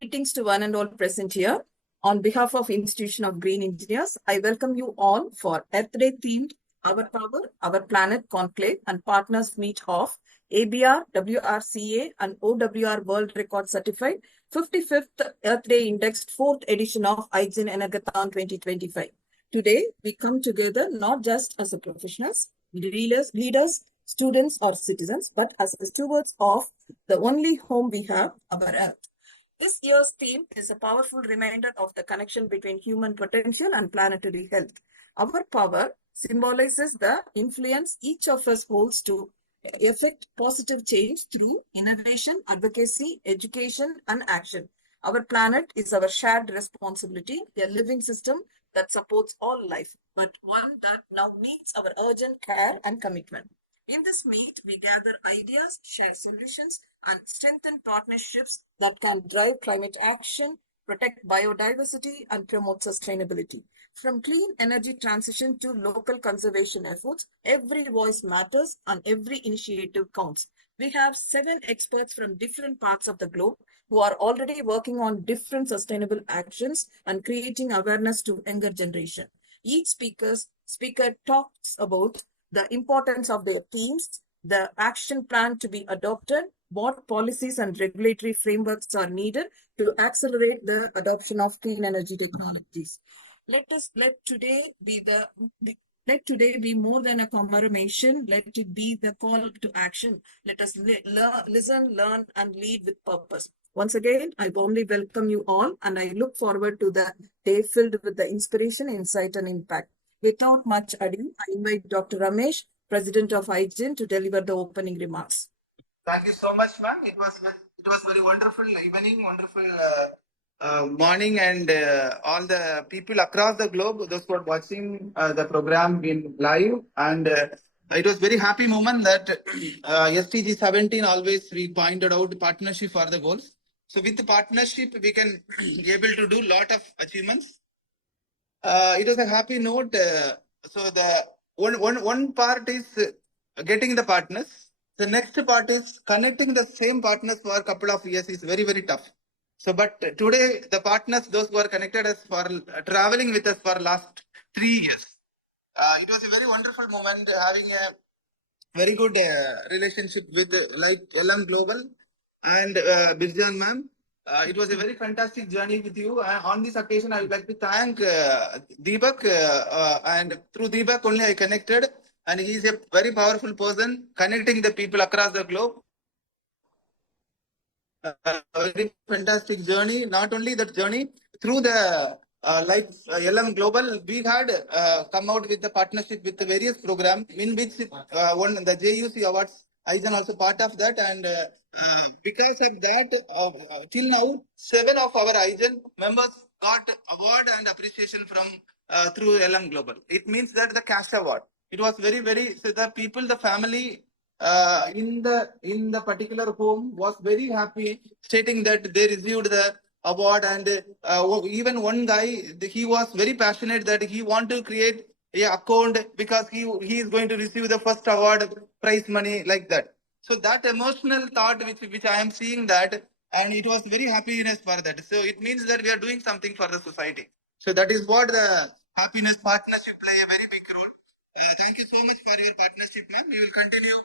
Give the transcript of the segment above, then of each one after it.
Greetings to one and all present here. On behalf of Institution of Green Engineers, I welcome you all for Earth Day themed Our Power, Our Planet Conclave and Partners Meet of ABR, WRCA and OWR World Record Certified 55th Earth Day Indexed 4th edition of IGEN ENERGETHON 2025. Today, we come together not just as a professionals, leaders, students or citizens, but as stewards of the only home we have, our Earth. This year's theme is a powerful reminder of the connection between human potential and planetary health. Our power symbolizes the influence each of us holds to effect positive change through innovation, advocacy, education, and action. Our planet is our shared responsibility, a living system that supports all life, but one that now needs our urgent care and commitment. In this meet, we gather ideas, share solutions, and strengthen partnerships that can drive climate action, protect biodiversity, and promote sustainability. From clean energy transition to local conservation efforts, every voice matters and every initiative counts. We have 7 experts from different parts of the globe who are already working on different sustainable actions and creating awareness to younger generation. Each speaker talks about the importance of their teams, the action plan to be adopted, what policies and regulatory frameworks are needed to accelerate the adoption of clean energy technologies. Let today be more than a commemoration. Let it be the call to action. Let us listen, learn, and lead with purpose. Once again, I warmly welcome you all, and I look forward to the day filled with the inspiration, insight, and impact. Without much ado, I invite Dr. Ramesh, President of IGEN, to deliver the opening remarks. Thank you so much, ma'am. It was very wonderful evening, wonderful morning, and all the people across the globe, those who are watching the program in live, and it was very happy moment that SDG 17 always we pointed out partnership for the goals. So with the partnership, we can be able to do lot of achievements. It was a happy note. So the one part is getting the partners. The next part is connecting the same partners for a couple of years is very, very tough. So, but today the partners, those who are connected us for traveling with us for last 3 years. It was a very wonderful moment having a very good relationship with like LM Global and Birjan ma'am. It was a very fantastic journey with you. On this occasion, I would like to thank Deepak, and through Deepak only I connected, and he is a very powerful person connecting the people across the globe. A very fantastic journey. Not only that journey, through the LM Global, we had come out with the partnership with the various programs in which one the JUC Awards, IGEN also part of that, and because of that, till now, 7 of our IGEN members got award and appreciation from through LM Global. It means that the cash award. It was very, very, so the people, the family in the particular home was very happy, stating that they received the award, and even one guy, he was very passionate that he want to create a account because he is going to receive the first award prize money like that. So that emotional thought which I am seeing that, and it was very happiness for that. So it means that we are doing something for the society. So that is what the happiness partnership play a very big role. Thank you so much for your partnership, ma'am. We will continue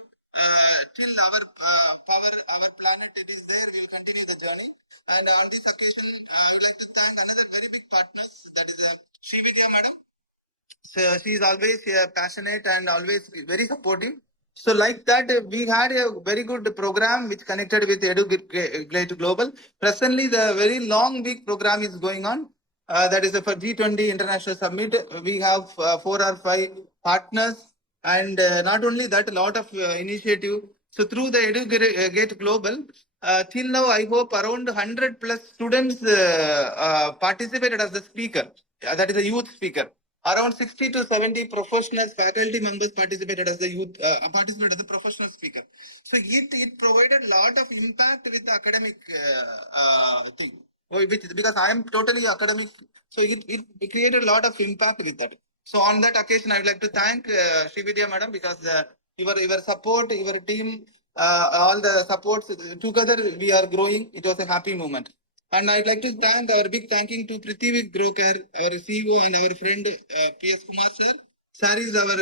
till our power, our planet is there. We will continue the journey. And on this occasion, I would like to thank another very big partner, that is Srividhya madam. So she is always passionate and always very supportive. So like that, we had a very good program which connected with EduGate Global. Presently, the very long big program is going on. That is for G20 International Summit. We have 4 or 5 partners, and not only that, a lot of initiative. So through the EduGate Global, till now, I hope around 100 plus students participated as the speaker. That is a youth speaker. Around 60 to 70 professionals, faculty members participated as the youth, participated as the professional speaker. So it provided a lot of impact with the academic thing. Because I am totally academic, so it created a lot of impact with that. So on that occasion, I would like to thank Srividhya madam, because your support, your team, all the supports together, we are growing. It was a happy moment. And I'd like to thank our big thanking to Prithvi Grokar, our CEO and our friend P.S. Kumar sir. Sir is our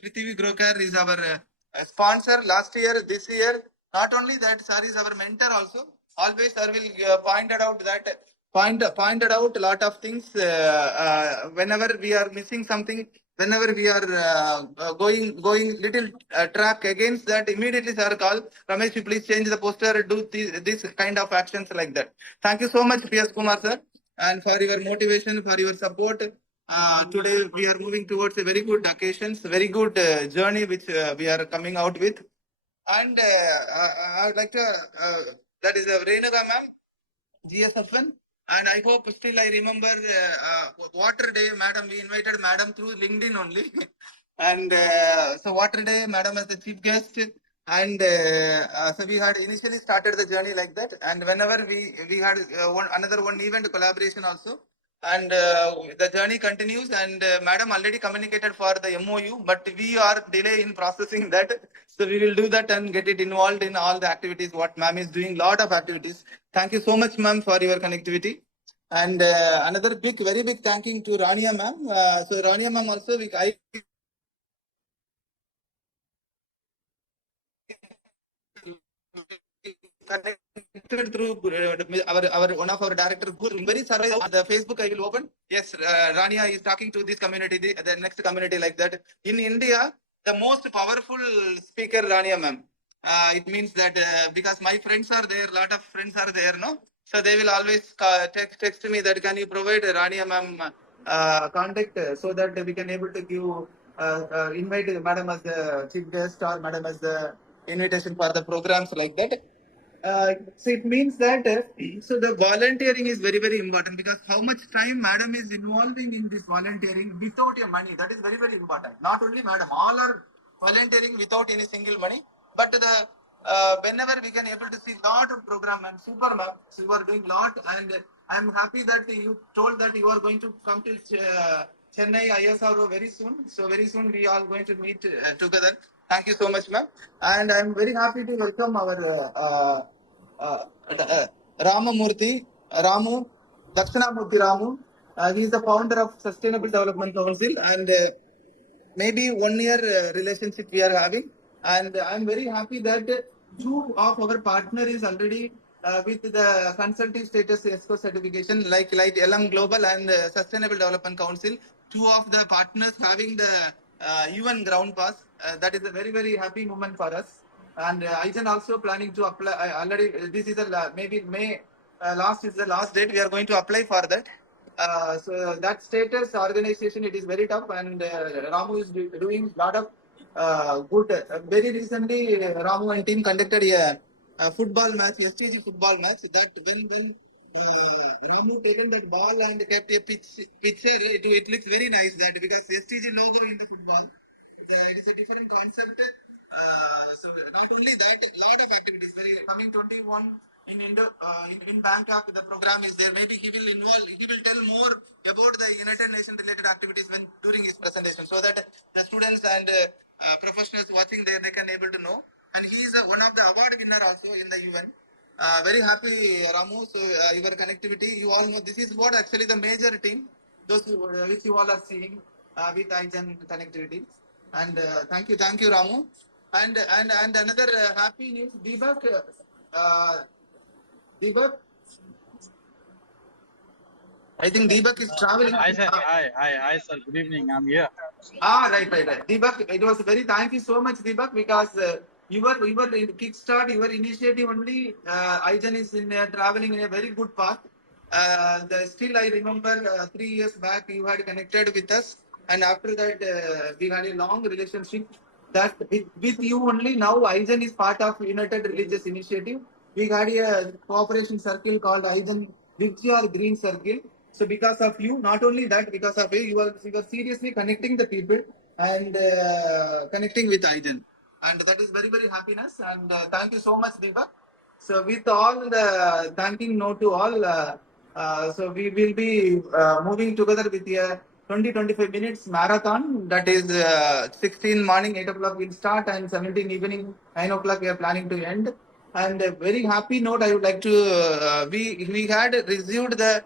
Prithvi Grokar is our sponsor last year, this year. Not only that, sir is our mentor also. Always sir will pointed out that pointed out a lot of things whenever we are missing something, whenever we are going little track against that, immediately sir call Ramesh, you please change the poster, do this kind of actions like that. Thank you so much, P.S. Kumar sir, and for your motivation, for your support. Today we are moving towards a very good occasions, very good journey which we are coming out with. And I would like to that is Renuka ma'am, GSFN. And I hope still I remember Water Day, madam. We invited madam through LinkedIn only. And so Water Day, madam as the chief guest. And so we had initially started the journey like that. And whenever we had another one event collaboration also. And the journey continues. And madam already communicated for the MOU, but we are delay in processing that. So we will do that and get it involved in all the activities what ma'am is doing. Lot of activities. Thank you so much, ma'am, for your connectivity. And another big, very big thanking to Rania ma'am. So Rania ma'am also, I connected through our one of our director. Very sorry, the Facebook I will open. Yes, Rania is talking to this community, the next community like that. In India, the most powerful speaker, Rania ma'am. It means that because my friends are there, lot of friends are there, no. So they will always text me that can you provide Rania ma'am contact so that we can able to give invite madam as the chief guest or madam as the invitation for the programs like that. So it means that so the volunteering is very very important because how much time madam is involving in this volunteering without your money, that is very very important. Not only madam, all are volunteering without any single money, but the whenever we can able to see lot of program and super ma'am, so you are doing lot. And I am happy that you told that you are going to come to Chennai ISRO very soon. So very soon we are going to meet together. Thank you so much, ma'am. And I am very happy to welcome our Ramamurthy, Ramu, Dakshinamurthy Ramu. He is the founder of Sustainable Development Council, and maybe 1 year relationship we are having. And I'm very happy that two of our partner is already with the consulting status ESCO certification, like LM Global and Sustainable Development Council. Two of the partners having the UN ground pass. That is a very very happy moment for us. And IGEN also planning to apply. Already, this is a maybe May last is the last date. We are going to apply for that. So that status organization, it is very tough, and Ramu is doing a lot of good. Very recently, Ramu and team conducted a football match, STG football match. That when Ramu taken that ball and kept a picture, it looks very nice. That because STG logo in the football, it is a different concept. So not only that, lot of activities. Very coming 21 in in Bangkok, the program is there. Maybe he will involve. He will tell more about the United Nations related activities when during his presentation, so that the students and professionals watching there they can able to know. And he is one of the award winner also in the UN. Very happy, Ramu. So your connectivity, you all know this is what actually the major team, those which you all are seeing with IGEN connectivity. And thank you, Ramu. And another happy news, Deepak. Deepak, I think Deepak is traveling. Hi, sir. Hi, sir. Good evening. I'm here. Right. Deepak, it was very thank you so much, Deepak, because you were in kickstart your initiative only. IGEN is in traveling in a very good path. Still, I remember 3 years back you had connected with us, and after that we had a long relationship. That with you only now IGEN is part of United Religious Initiative. We had a cooperation circle called IGEN Vidyar Green Circle. So because of you, not only that, because of you are seriously connecting the people and connecting with IGEN. And that is very, very happiness. And thank you so much, Deepak. So with all the thanking note to all, so we will be moving together with 20-25 minutes marathon. That is 16 morning, 8 o'clock we'll start, and 17 evening, 9 o'clock we are planning to end. And a very happy note, I would like to, we had received the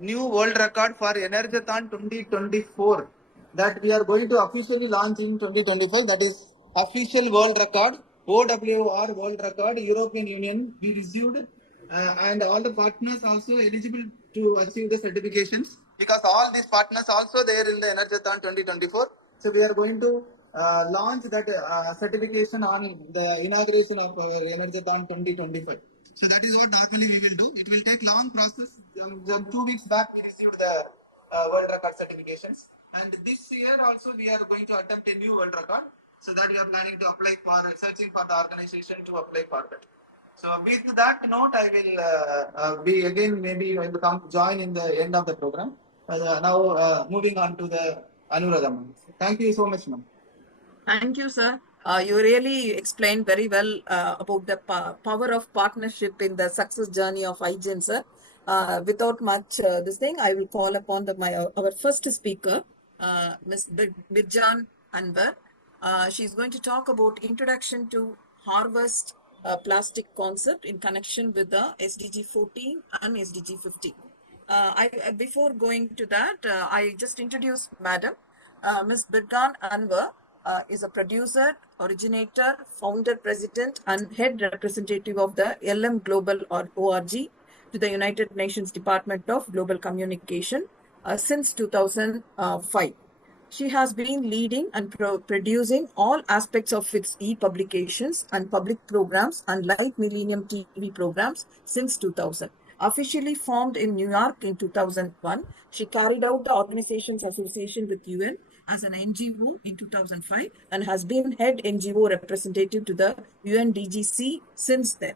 new world record for ENERGETHON 2024 that we are going to officially launch in 2025. That is official world record, OWR world record, European Union. We received and all the partners also eligible to achieve the certifications because all these partners also there in the ENERGETHON 2024. So we are going to launch that certification on the inauguration of our ENERGETHON 2025. So that is what normally we will do. It will take long process. 2 weeks back we received the world record certifications, and this year also we are going to attempt a new world record. So that we are planning to apply for searching for the organization to apply for that. So with that note, I will be again maybe I will come join in the end of the program. Now moving on to the Anuradha. Thank you so much, ma'am. Thank you, sir. You really explained very well about the power of partnership in the success journey of IGEN, sir. Without much this thing, I will call upon our first speaker, Ms. Birjan Anwar. She's going to talk about introduction to harvest plastic concept in connection with the SDG 14 and SDG 15. Before going to that, I just introduced Madam. Ms. Birjan Anwar is a producer, originator, founder, president, and head representative of the LM Global ORG to the United Nations Department of Global Communication since 2005. She has been leading and producing all aspects of its e-publications and public programs and Light Millennium TV programs since 2000. Officially formed in New York in 2001, she carried out the organization's association with UN as an NGO in 2005 and has been head NGO representative to the UNDGC since then.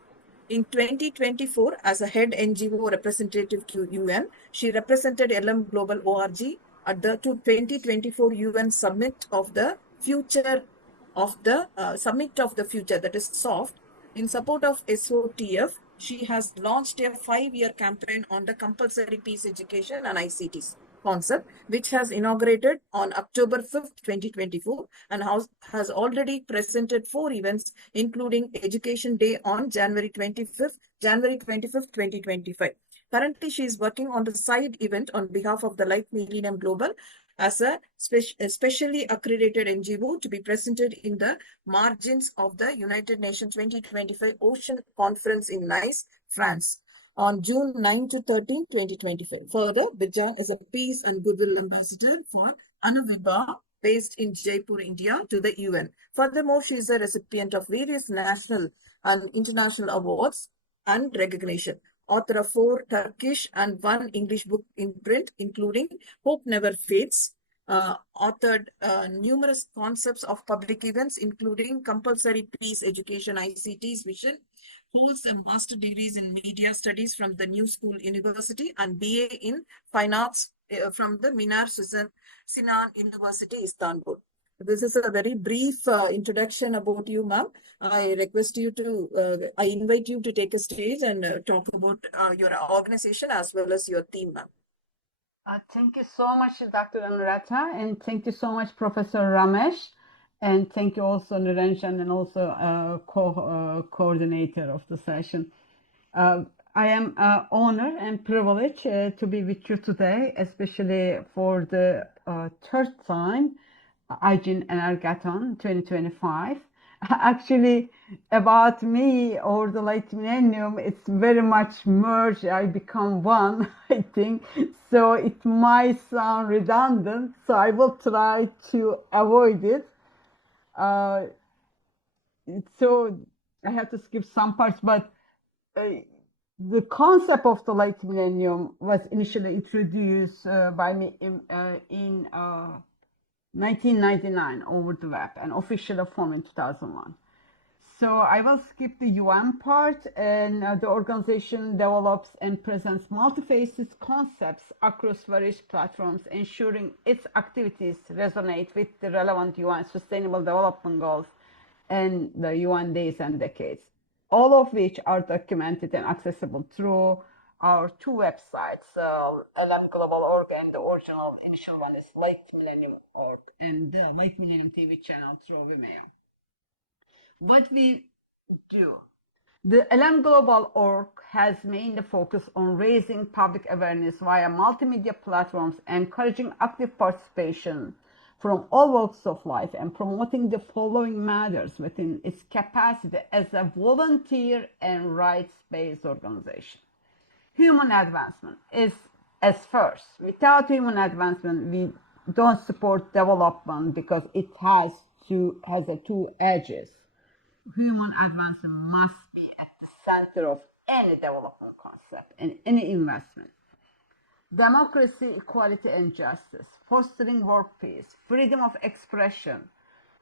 In 2024, as a head NGO representative to UN, she represented LM Global ORG at the 2024 UN Summit of the Future Summit of the Future, that is SOFT. In support of SOTF, she has launched a 5-year campaign on the compulsory peace education and ICTs concept, which has inaugurated on October 5th, 2024, and has already presented 4 events, including Education Day on January 25th, 2025. Currently, she is working on the side event on behalf of the Light Millennium Global as a specially accredited NGO to be presented in the margins of the United Nations 2025 Ocean Conference in Nice, France, on June 9 to 13, 2025. Further, Birjan is a Peace and Goodwill Ambassador for Anuviba, based in Jaipur, India, to the UN. Furthermore, she is a recipient of various national and international awards and recognition. Author of 4 Turkish and 1 English book in print, including Hope Never Fades. Authored numerous concepts of public events, including compulsory peace education ICT's vision. Holds a master degrees in media studies from the New School University and BA in Fine Arts from the Minar Sinan University, Istanbul. This is a very brief introduction about you, ma'am. I request you to, I invite you to take a stage and talk about your organization as well as your team, ma'am. Thank you so much, Dr. Anuradha, and thank you so much, Professor Ramesh, and thank you also, Niranjan, and also coordinator of the session. I am honored and privileged to be with you today, especially for the 3rd time, IGEN ENERGETHON 2025. Actually, about me or the Light Millennium, it's very much merged. I become one, I think. So it might sound redundant. So I will try to avoid it. So I have to skip some parts, but the concept of the Light Millennium was initially introduced by me in 1999 over the web and officially formed in 2001. So I will skip the UN part, and the organization develops and presents multifaceted concepts across various platforms, ensuring its activities resonate with the relevant UN Sustainable Development Goals and the UN days and decades, all of which are documented and accessible through our two websites, lmglobal.org, and the original initial one is Late Millennium Org, and the Late Millennium TV channel through Vimeo. What we do. The lmglobal.org has mainly focused on raising public awareness via multimedia platforms, encouraging active participation from all walks of life, and promoting the following matters within its capacity as a volunteer and rights-based organization. Human advancement is as first. Without human advancement, we don't support development because it has two edges. Human advancement must be at the center of any development concept and any investment. Democracy, equality, and justice, fostering world peace, freedom of expression.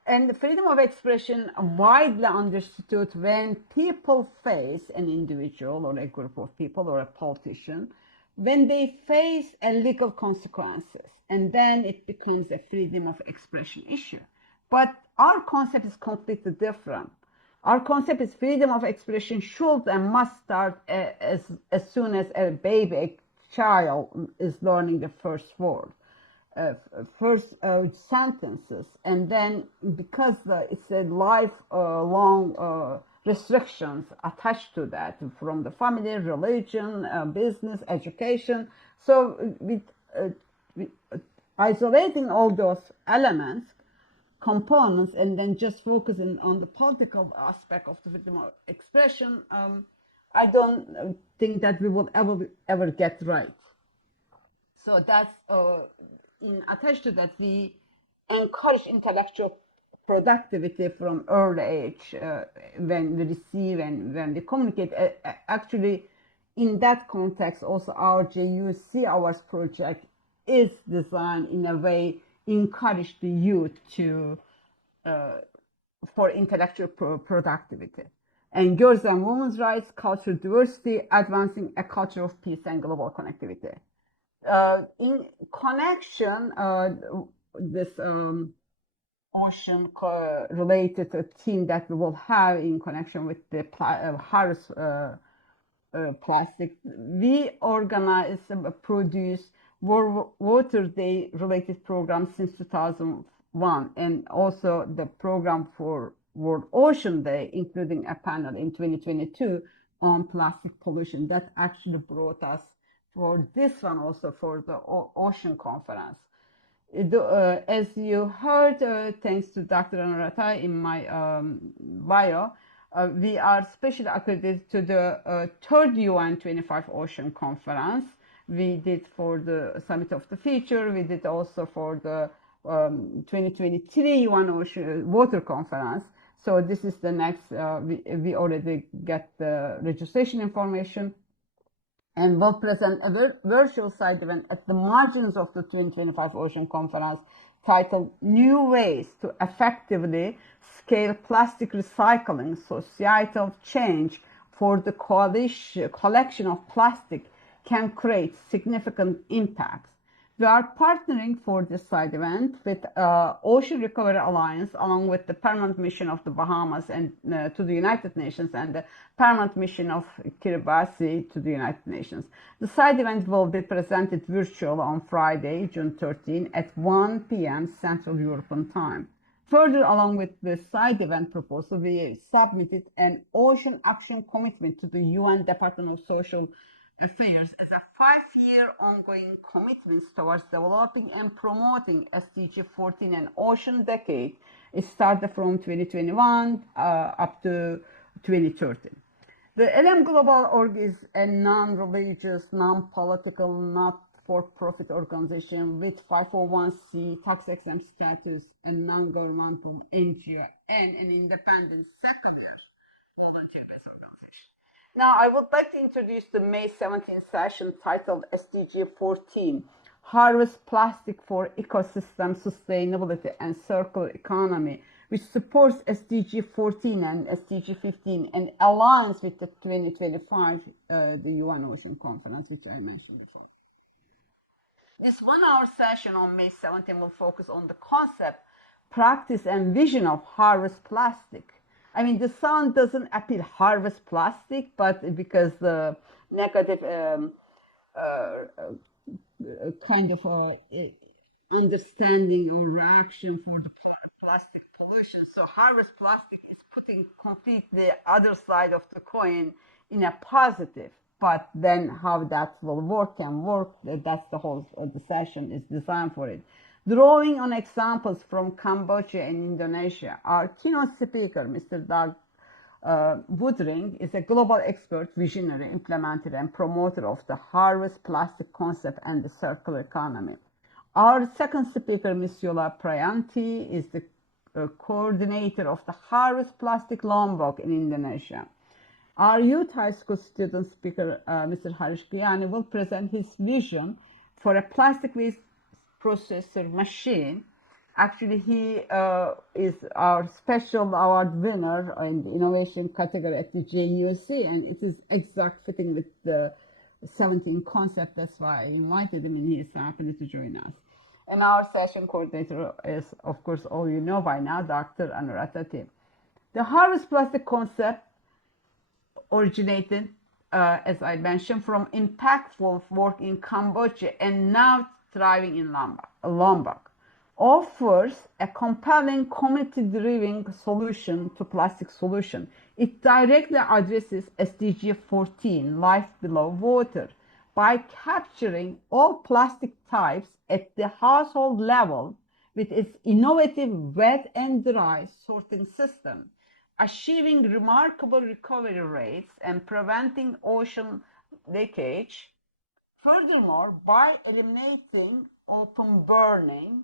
And the freedom of expression widely understood when people face an individual or a group of people or a politician, when they face a legal consequences, and then it becomes a freedom of expression issue. But our concept is completely different. Our concept is freedom of expression should and must start as soon as a baby, a child is learning the first word, first sentences, and then because it's a lifelong restrictions attached to that from the family, religion, business, education. So with isolating all those elements, components, and then just focusing on the political aspect of the freedom of expression, I don't think that we will ever get right. So that's attached to that, we encourage intellectual productivity from early age when we receive and when we communicate. Actually, in that context, also our JUC Hours project is designed in a way encourage the youth to for intellectual productivity. And girls and women's rights, cultural diversity, advancing a culture of peace and global connectivity. In connection, this ocean related theme that we will have in connection with the Harris plastic, we organize produce Water Day related program since 2001, and also the program for World Ocean Day, including a panel in 2022 on plastic pollution. That actually brought us for this one also for the Ocean Conference. As you heard, thanks to Dr. Anuradha in my bio, we are specially accredited to the third UN 25 Ocean Conference. We did for the Summit of the Future. We did also for the 2023 UN Ocean Water Conference. So this is the next, we already get the registration information, and will present a virtual side event at the margins of the 2025 Ocean Conference titled New Ways to Effectively Scale Plastic Recycling, Societal Change for the Collection of Plastic Can Create Significant Impacts. We are partnering for this side event with Ocean Recovery Alliance, along with the Permanent Mission of the Bahamas and to the United Nations, and the Permanent Mission of Kiribati to the United Nations. The side event will be presented virtually on Friday, June 13 at 1 p.m. Central European Time. Further, along with the side event proposal, we submitted an Ocean Action Commitment to the UN Department of Social Affairs as a 5-year ongoing commitments towards developing and promoting SDG 14 and Ocean Decade. It started from 2021 up to 2030. The lmglobal.org is a non-religious, non-political, not-for-profit organization with 501c tax-exempt status, and non-governmental NGO, and an independent secular volunteer-based organization. Now, I would like to introduce the May 17th session titled SDG 14, Harvest Plastic for Ecosystem Sustainability and Circular Economy, which supports SDG 14 and SDG 15 and aligns with the 2025 the UN Ocean Conference, which I mentioned before. This 1-hour session on May 17 will focus on the concept, practice, and vision of harvest plastic. I mean, the sound doesn't appeal harvest plastic, but because the negative kind of understanding or reaction for the plastic pollution. So harvest plastic is putting completely the other side of the coin in a positive. But then how that will work, that's the whole the session is designed for it. Drawing on examples from Cambodia and Indonesia, our keynote speaker, Mr. Doug Woodring, is a global expert, visionary, implementer, and promoter of the harvest plastic concept and the circular economy. Our second speaker, Ms. Yola Prayanti, is the coordinator of the Harvest Plastic Lombok in Indonesia. Our youth high school student speaker, Mr. Harish Guyani, will present his vision for a plastic waste processor machine. Actually, he is our special award winner in the innovation category at the JUSC, and it is exact fitting with the 17 concept. That's why I invited him, and he is happy to join us. And our session coordinator is, of course, all you know by now, Dr. Anuradha Tim. The harvest plastic concept originated, as I mentioned, from impactful work in Cambodia and now thriving in Lombok. Offers a compelling community-driven solution to plastic solution. It directly addresses SDG 14, life below water, by capturing all plastic types at the household level with its innovative wet and dry sorting system, achieving remarkable recovery rates and preventing ocean leakage. Furthermore, by eliminating open burning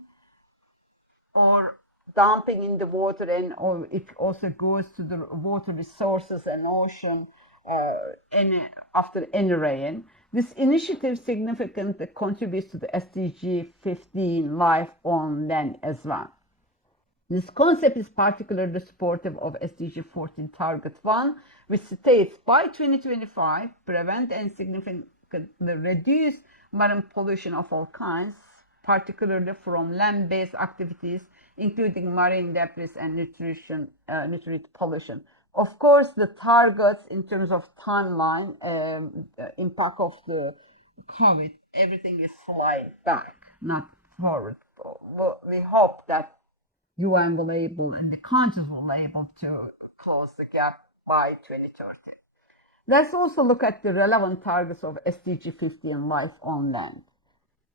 or dumping in the water, and or it also goes to the water resources and ocean after any rain. This initiative significantly contributes to the SDG 15 life on land as well. This concept is particularly supportive of SDG 14 Target 1, which states by 2025, prevent and significantly reduce marine pollution of all kinds, particularly from land-based activities, including marine debris and nutrient pollution. Of course, the targets in terms of timeline, impact of the COVID, everything is flying back, not forward. We hope that UN will able and the countries will be able to close the gap by 2030. Let's also look at the relevant targets of SDG 15 life on land.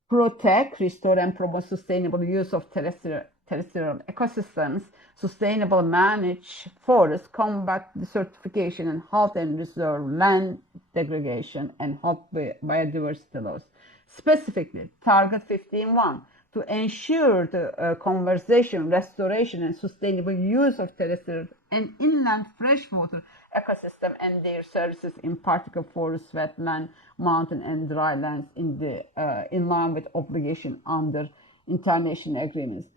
Protect, restore, and promote sustainable use of terrestrial ecosystems, sustainable manage forests, combat desertification, and halt and reserve land degradation, and halt biodiversity loss. Specifically, Target 15.1, to ensure the conservation, restoration, and sustainable use of terrestrial and inland freshwater ecosystem and their services, in particular forests, wetland, mountain, and dry lands, in line with obligation under international agreements.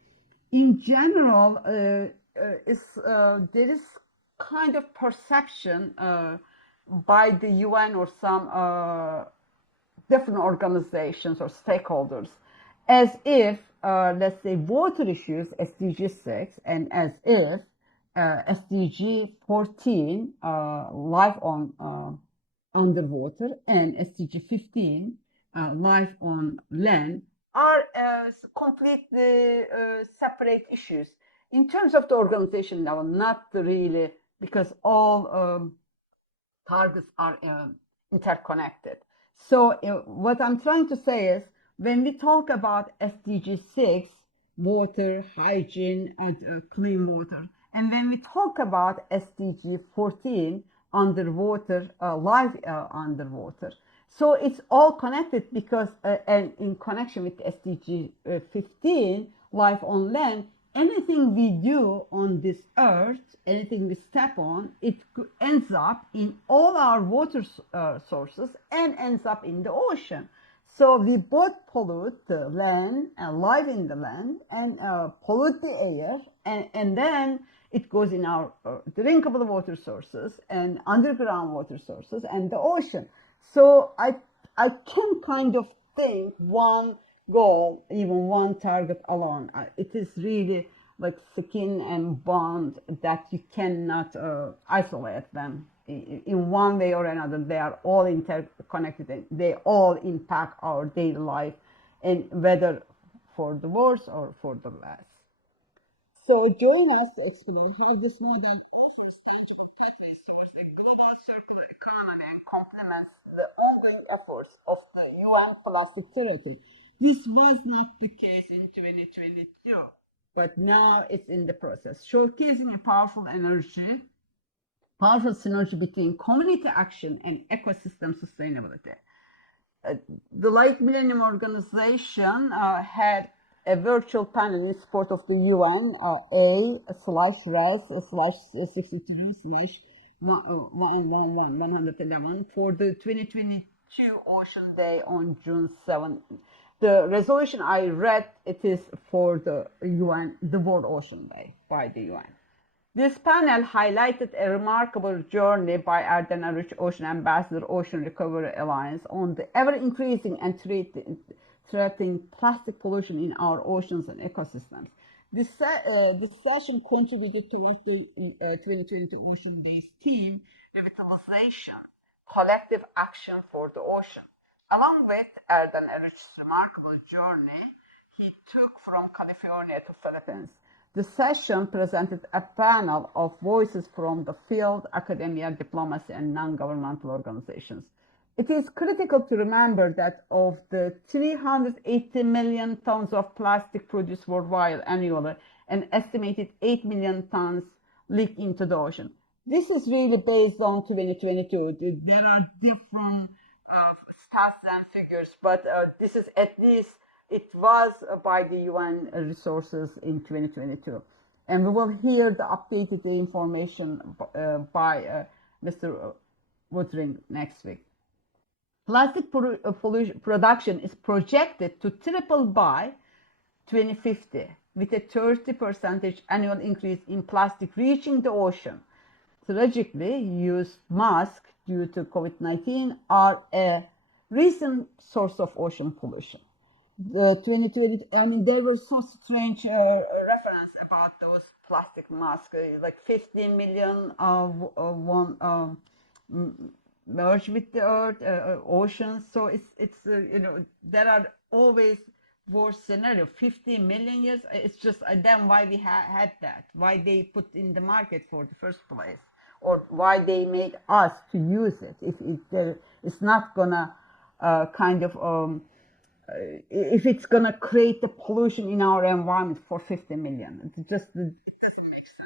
In general, there is kind of perception by the UN or some different organizations or stakeholders as if, let's say, water issues, SDG 6, and as if SDG 14, life on underwater, and SDG 15, life on land, are completely separate issues. In terms of the organization level, not really, because all targets are interconnected. So what I'm trying to say is, when we talk about SDG 6, water, hygiene, and clean water, and when we talk about SDG 14, underwater, life underwater, so it's all connected because, and in connection with SDG 15, life on land, anything we do on this earth, anything we step on, it ends up in all our water sources and ends up in the ocean. So we both pollute the land and life in the land and pollute the air, and then it goes in our drinkable water sources and underground water sources and the ocean. So I can kind of think one goal, even one target alone, it is really like skin and bond that you cannot isolate them in one way or another. They are all interconnected and they all impact our daily life, and whether for the worse or for the less. So join us to explore how this model offers tangible pathways towards a global circular economy and complements the ongoing efforts of the UN Plastic Treaty. This was not the case in 2022, but now it's in the process, showcasing a powerful synergy between community action and ecosystem sustainability. The Light Millennium Organization had a virtual panel in support of the UN A/res/63/111 for the 2022 Ocean Day on June 7th. The resolution I read, it is for the UN, the World Ocean Day by the UN. This panel highlighted a remarkable journey by Erdem Rich Ocean Ambassador Ocean Recovery Alliance on the ever-increasing and threatening plastic pollution in our oceans and ecosystems. This session contributed towards the 2022 Ocean Day's theme, revitalization, collective action for the ocean. Along with Erdem Rich's remarkable journey he took from California to Philippines, the session presented a panel of voices from the field, academia, diplomacy, and non-governmental organizations. It is critical to remember that of the 380 million tons of plastic produced worldwide annually, an estimated 8 million tons leak into the ocean. This is really based on 2022. There are different stats and figures, but this is at least it was by the UN resources in 2022. And we will hear the updated information by Mr. Woodring next week. Plastic production is projected to triple by 2050, with a 30% annual increase in plastic reaching the ocean. Tragically, used masks due to COVID-19 are a recent source of ocean pollution. The 2020, I mean, there were so strange reference about those plastic masks, like 15 million merge with the earth, oceans. So it's there are always worse scenario. 15 million years. It's just then why we had that, why they put in the market for the first place, or why they made us to use it. If it's not gonna if it's going to create the pollution in our environment for 50 million. It just doesn't make sense.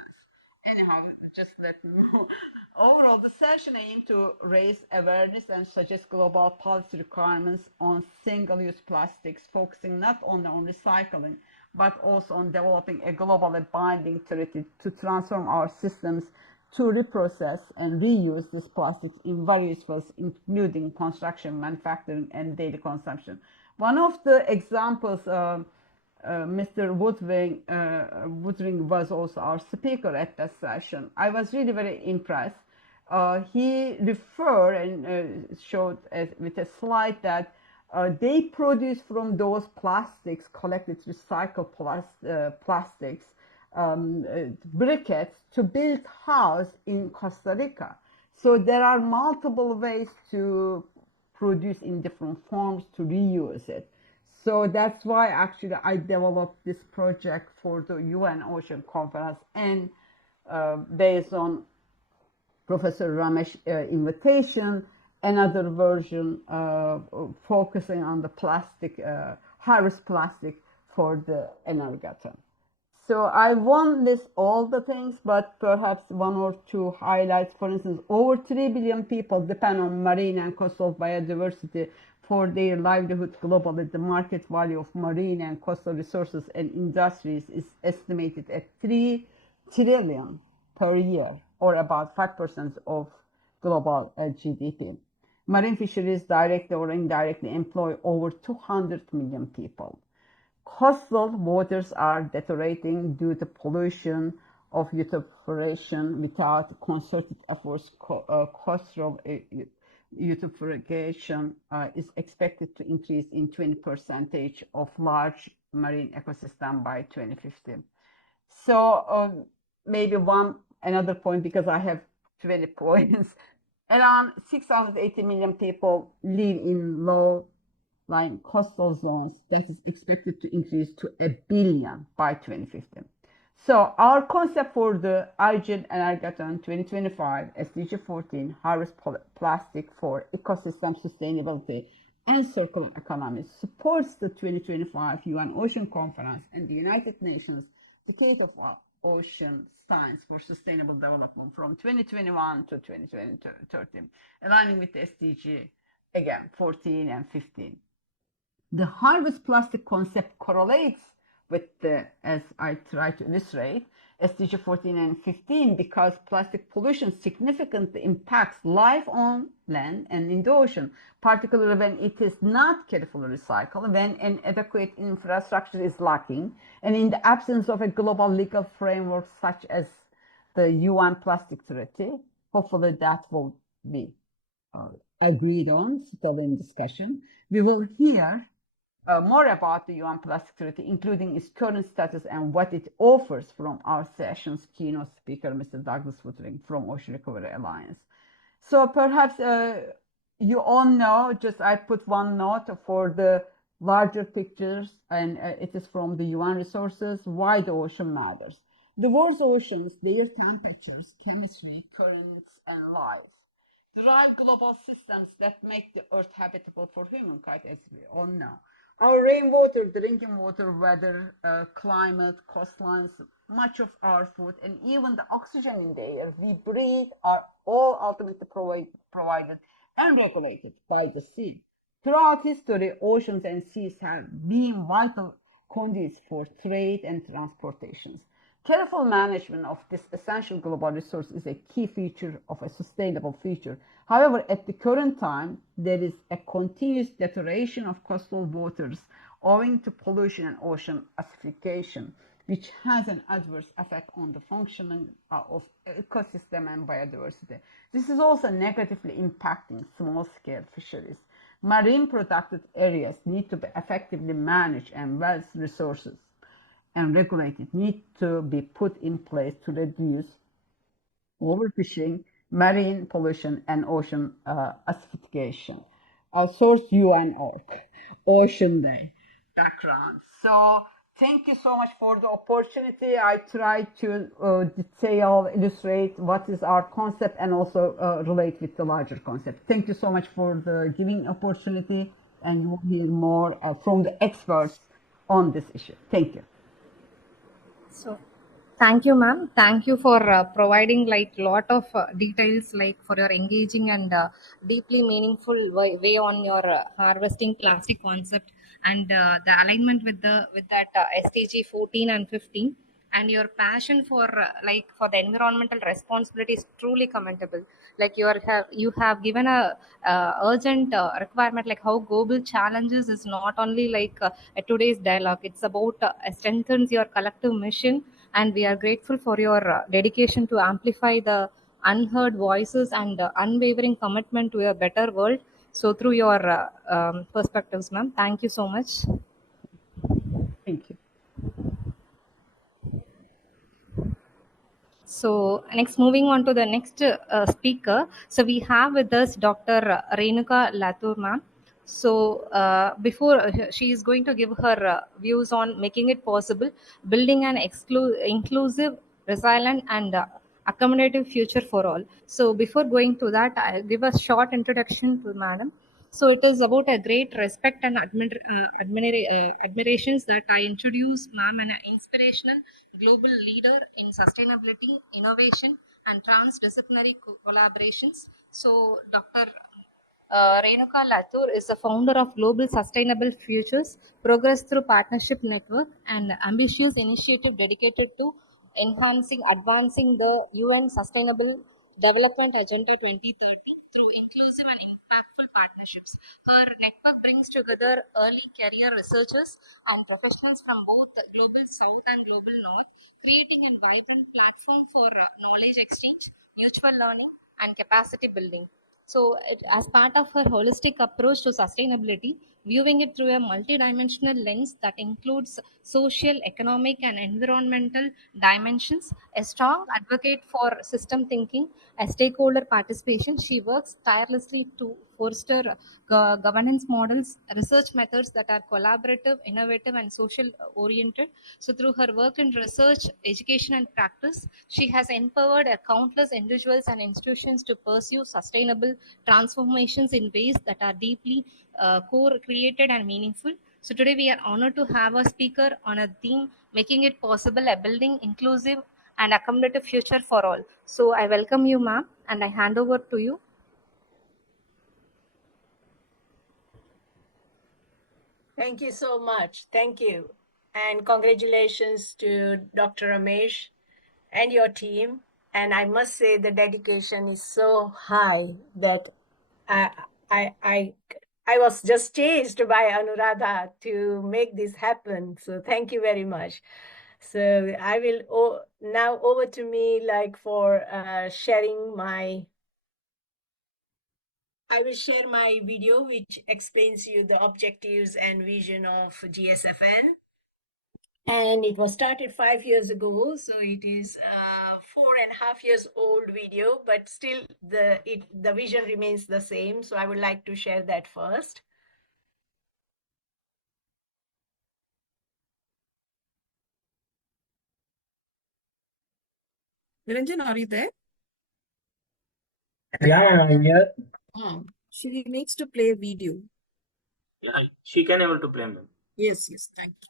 Anyhow, just let me know. Overall, the session aimed to raise awareness and suggest global policy requirements on single-use plastics, focusing not only on recycling, but also on developing a globally binding treaty to transform our systems to reprocess and reuse these plastics in various fields, including construction, manufacturing, and daily consumption. One of the examples, Mr. Woodring was also our speaker at that session. I was really very impressed. He referred and showed with a slide that they produce from those plastics, collected recycled plastics, briquettes to build house in Costa Rica. So there are multiple ways to produce in different forms to reuse it. So that's why actually I developed this project for the UN Ocean Conference, and based on Professor Ramesh's invitation, another version focusing on the plastic, harvest plastic for the ENERGETHON. So I won't list all the things, but perhaps one or two highlights. For instance, over 3 billion people depend on marine and coastal biodiversity for their livelihood globally. The market value of marine and coastal resources and industries is estimated at 3 trillion per year, or about 5% of global GDP. Marine fisheries directly or indirectly employ over 200 million people. Coastal waters are deteriorating due to pollution of eutrophication. Without concerted efforts, coastal eutrophication is expected to increase in 20% of large marine ecosystem by 2050. So maybe another point, because I have 20 points. Around 680 million people live in low-lying coastal zones. That is expected to increase to 1 billion by 2050. So our concept for the IGEN ENERGETHON 2025 SDG 14 Harvest Plastic for Ecosystem Sustainability and Circular Economy supports the 2025 UN Ocean Conference and the United Nations Decade of Ocean Science for Sustainable Development from 2021 to 2030, aligning with the SDG, again, 14 and 15. The harvest plastic concept correlates with the, as I try to illustrate, SDG 14 and 15 because plastic pollution significantly impacts life on land and in the ocean, particularly when it is not carefully recycled, when an adequate infrastructure is lacking, and in the absence of a global legal framework such as the UN Plastic Treaty. Hopefully that will be agreed on, still in discussion. We will hear more about the UN Plastic Treaty, including its current status and what it offers from our session's keynote speaker, Mr. Douglas Woodring from Ocean Recovery Alliance. So perhaps you all know, just I put one note for the larger pictures, and it is from the UN resources, why the ocean matters. The world's oceans, their temperatures, chemistry, currents, and life drive global systems that make the earth habitable for humankind, as we all know. Our rainwater, drinking water, weather, climate, coastlines, much of our food, and even the oxygen in the air we breathe are all ultimately provided and regulated by the sea. Throughout history, oceans and seas have been vital conduits for trade and transportations. Careful management of this essential global resource is a key feature of a sustainable future. However, at the current time, there is a continuous deterioration of coastal waters owing to pollution and ocean acidification, which has an adverse effect on the functioning of ecosystem and biodiversity. This is also negatively impacting small-scale fisheries. Marine protected areas need to be effectively managed, and vast resources and regulated need to be put in place to reduce overfishing, marine pollution, and ocean acidification. Our source UN.org, Ocean Day background. So thank you so much for the opportunity. I tried to detail, illustrate what is our concept and also relate with the larger concept. Thank you so much for the giving opportunity, and you will hear more from the experts on this issue. Thank you. So, thank you, ma'am. Thank you for providing like lot of details, like for your engaging and deeply meaningful way on your harvesting plastic concept and the alignment with that SDG 14 and 15, and your passion for like for the environmental responsibility is truly commendable. Like you have given a urgent requirement, like how global challenges is not only like today's dialogue. It's about strengthens your collective mission, and we are grateful for your dedication to amplify the unheard voices and unwavering commitment to a better world. So through your perspectives, ma'am, thank you so much. Thank you. So next, moving on to the next speaker. So we have with us Dr. Renuka Lathur, ma'am. So before she is going to give her views on making it possible, building an inclusive, resilient, and accommodative future for all. So before going to that, I'll give a short introduction to madam. So it is about a great respect and admirations that I introduce ma'am, an inspirational global leader in sustainability, innovation, and transdisciplinary collaborations. So Dr. Renuka Lathur is the founder of Global Sustainable Futures Progress Through Partnership Network, and ambitious initiative dedicated to advancing the UN Sustainable Development Agenda 2030 through inclusive and impactful partnerships. Her network brings together early career researchers and professionals from both the Global South and Global North, creating a vibrant platform for knowledge exchange, mutual learning, and capacity building. So, as part of her holistic approach to sustainability, viewing it through a multidimensional lens that includes social, economic, and environmental dimensions. A strong advocate for system thinking and stakeholder participation, she works tirelessly to foster governance models, research methods that are collaborative, innovative, and social oriented. So, through her work in research, education, and practice, she has empowered countless individuals and institutions to pursue sustainable transformations in ways that are deeply co-created and meaningful. So, today we are honored to have a speaker on a theme making it possible a building inclusive and accommodative future for all. So, I welcome you, ma'am, and I hand over to you. Thank you so much. Thank you. And congratulations to Dr. Ramesh and your team. And I must say the dedication is so high that I I I I was just chased by Anuradha to make this happen. So thank you very much. So I will now over to me like for sharing my I will share my video which explains you the objectives and vision of GSFN. And it was started 5 years ago, so it is 4.5 years old video, but still the vision remains the same. So I would like to share that first. Niranjan, are you there? Yeah, I'm here. She needs to play a video. Yeah, she can able to play, ma'am. Yes, thank you.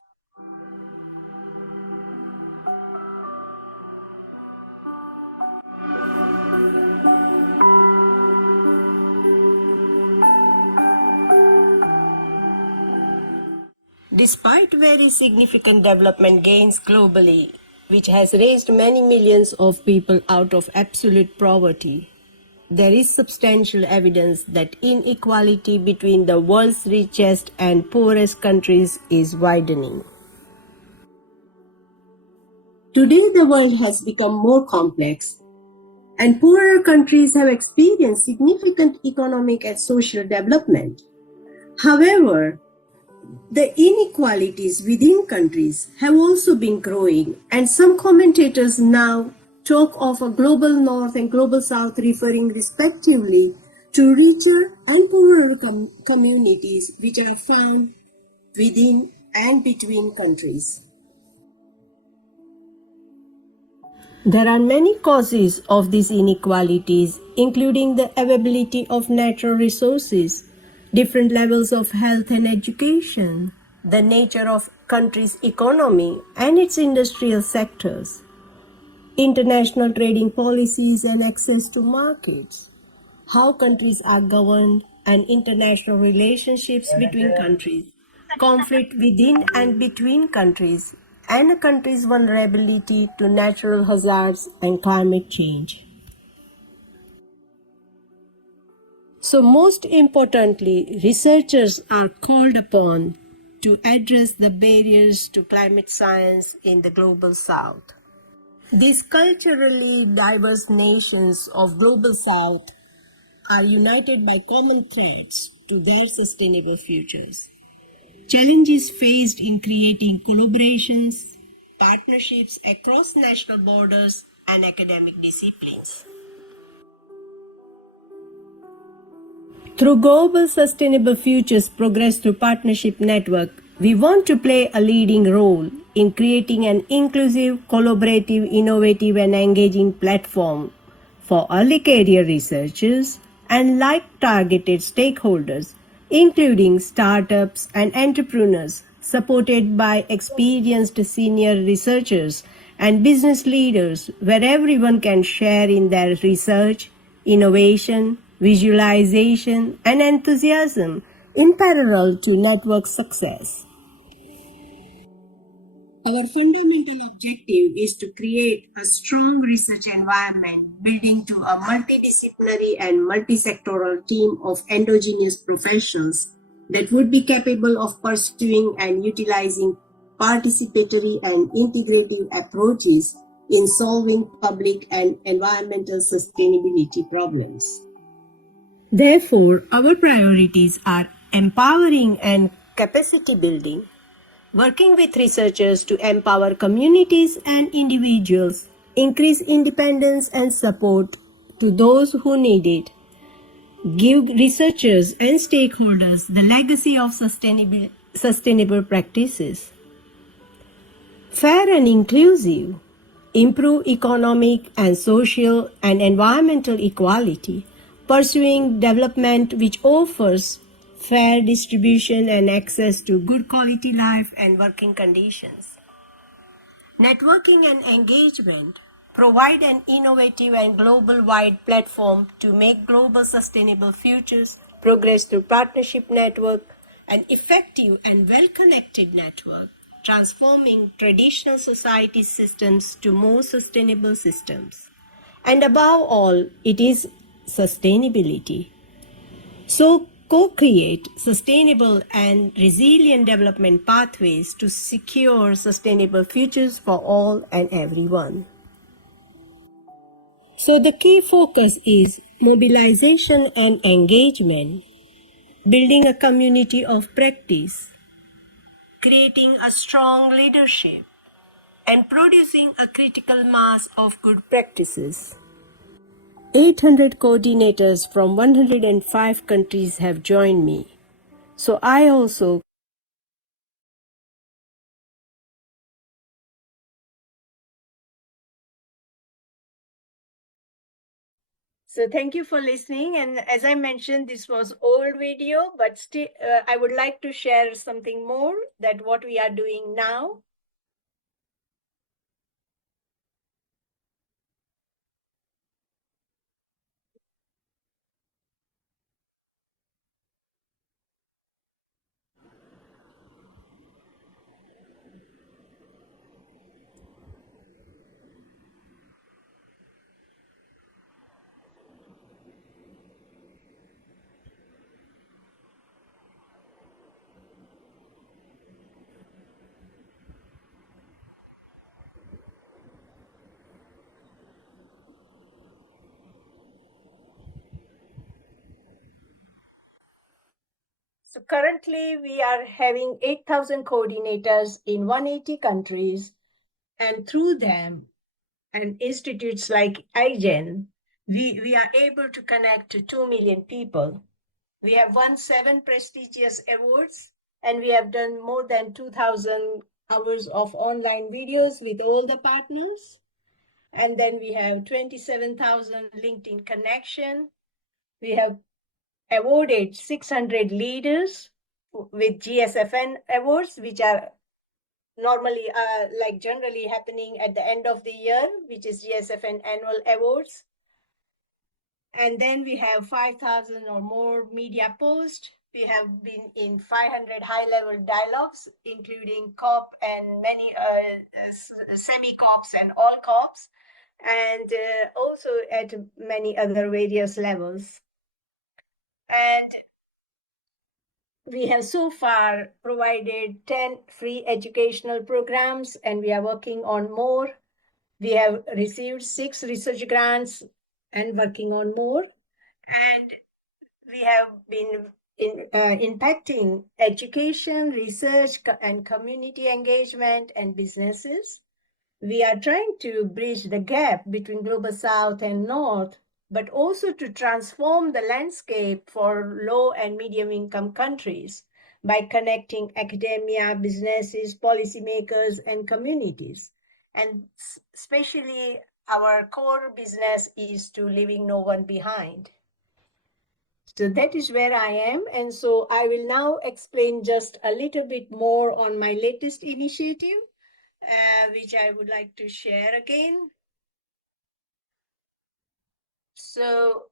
Despite very significant development gains globally, which has raised many millions of people out of absolute poverty, there is substantial evidence that inequality between the world's richest and poorest countries is widening. Today, the world has become more complex, and poorer countries have experienced significant economic and social development. However, the inequalities within countries have also been growing, and some commentators now talk of a global north and global south, referring respectively to richer and poorer communities which are found within and between countries. There are many causes of these inequalities, including the availability of natural resources, different levels of health and education, the nature of country's economy and its industrial sectors, international trading policies and access to markets, how countries are governed and international relationships between countries, conflict within and between countries, and a country's vulnerability to natural hazards and climate change. So most importantly, researchers are called upon to address the barriers to climate science in the global south. These culturally diverse nations of global south are united by common threats to their sustainable futures. Challenges faced in creating collaborations, partnerships across national borders and academic disciplines. Through Global Sustainable Futures Progress Through Partnership Network, we want to play a leading role in creating an inclusive, collaborative, innovative, and engaging platform for early career researchers and like-targeted stakeholders, including startups and entrepreneurs, supported by experienced senior researchers and business leaders, where everyone can share in their research, innovation, visualization, and enthusiasm in parallel to network success. Our fundamental objective is to create a strong research environment, building to a multidisciplinary and multisectoral team of endogenous professionals that would be capable of pursuing and utilizing participatory and integrative approaches in solving public and environmental sustainability problems. Therefore, our priorities are empowering and capacity building, working with researchers to empower communities and individuals, increase independence and support to those who need it, give researchers and stakeholders the legacy of sustainable practices, fair and inclusive, improve economic and social and environmental equality, pursuing development which offers fair distribution and access to good quality life and working conditions. Networking and engagement provide an innovative and global-wide platform to make global sustainable futures progress through partnership network, an effective and well-connected network, transforming traditional society systems to more sustainable systems. And above all, it is sustainability. So, co-create sustainable and resilient development pathways to secure sustainable futures for all and everyone. So, the key focus is mobilization and engagement, building a community of practice, creating a strong leadership, and producing a critical mass of good practices. 800 coordinators from 105 countries have joined me. So I also So thank you for listening. And as I mentioned, this was old video, but still, I would like to share something more that what we are doing now. So currently we are having 8,000 coordinators in 180 countries, and through them and institutes like IGEN, we are able to connect to 2 million people. We have won 7 prestigious awards, and we have done more than 2,000 hours of online videos with all the partners. And then we have 27,000 LinkedIn connection. We have awarded 600 leaders with GSFN awards, which are normally like generally happening at the end of the year, which is GSFN annual awards. And then we have 5,000 or more media posts. We have been in 500 high-level dialogues, including COP and many semi-COPs and all COPs, and also at many other various levels. And we have so far provided 10 free educational programs, and we are working on more. We have received 6 research grants and working on more. And we have been impacting education, research, and community engagement and businesses. We are trying to bridge the gap between Global South and North, but also to transform the landscape for low and medium income countries by connecting academia, businesses, policymakers, and communities. And especially our core business is to leaving no one behind. So that is where I am. And so I will now explain just a little bit more on my latest initiative, which I would like to share again. So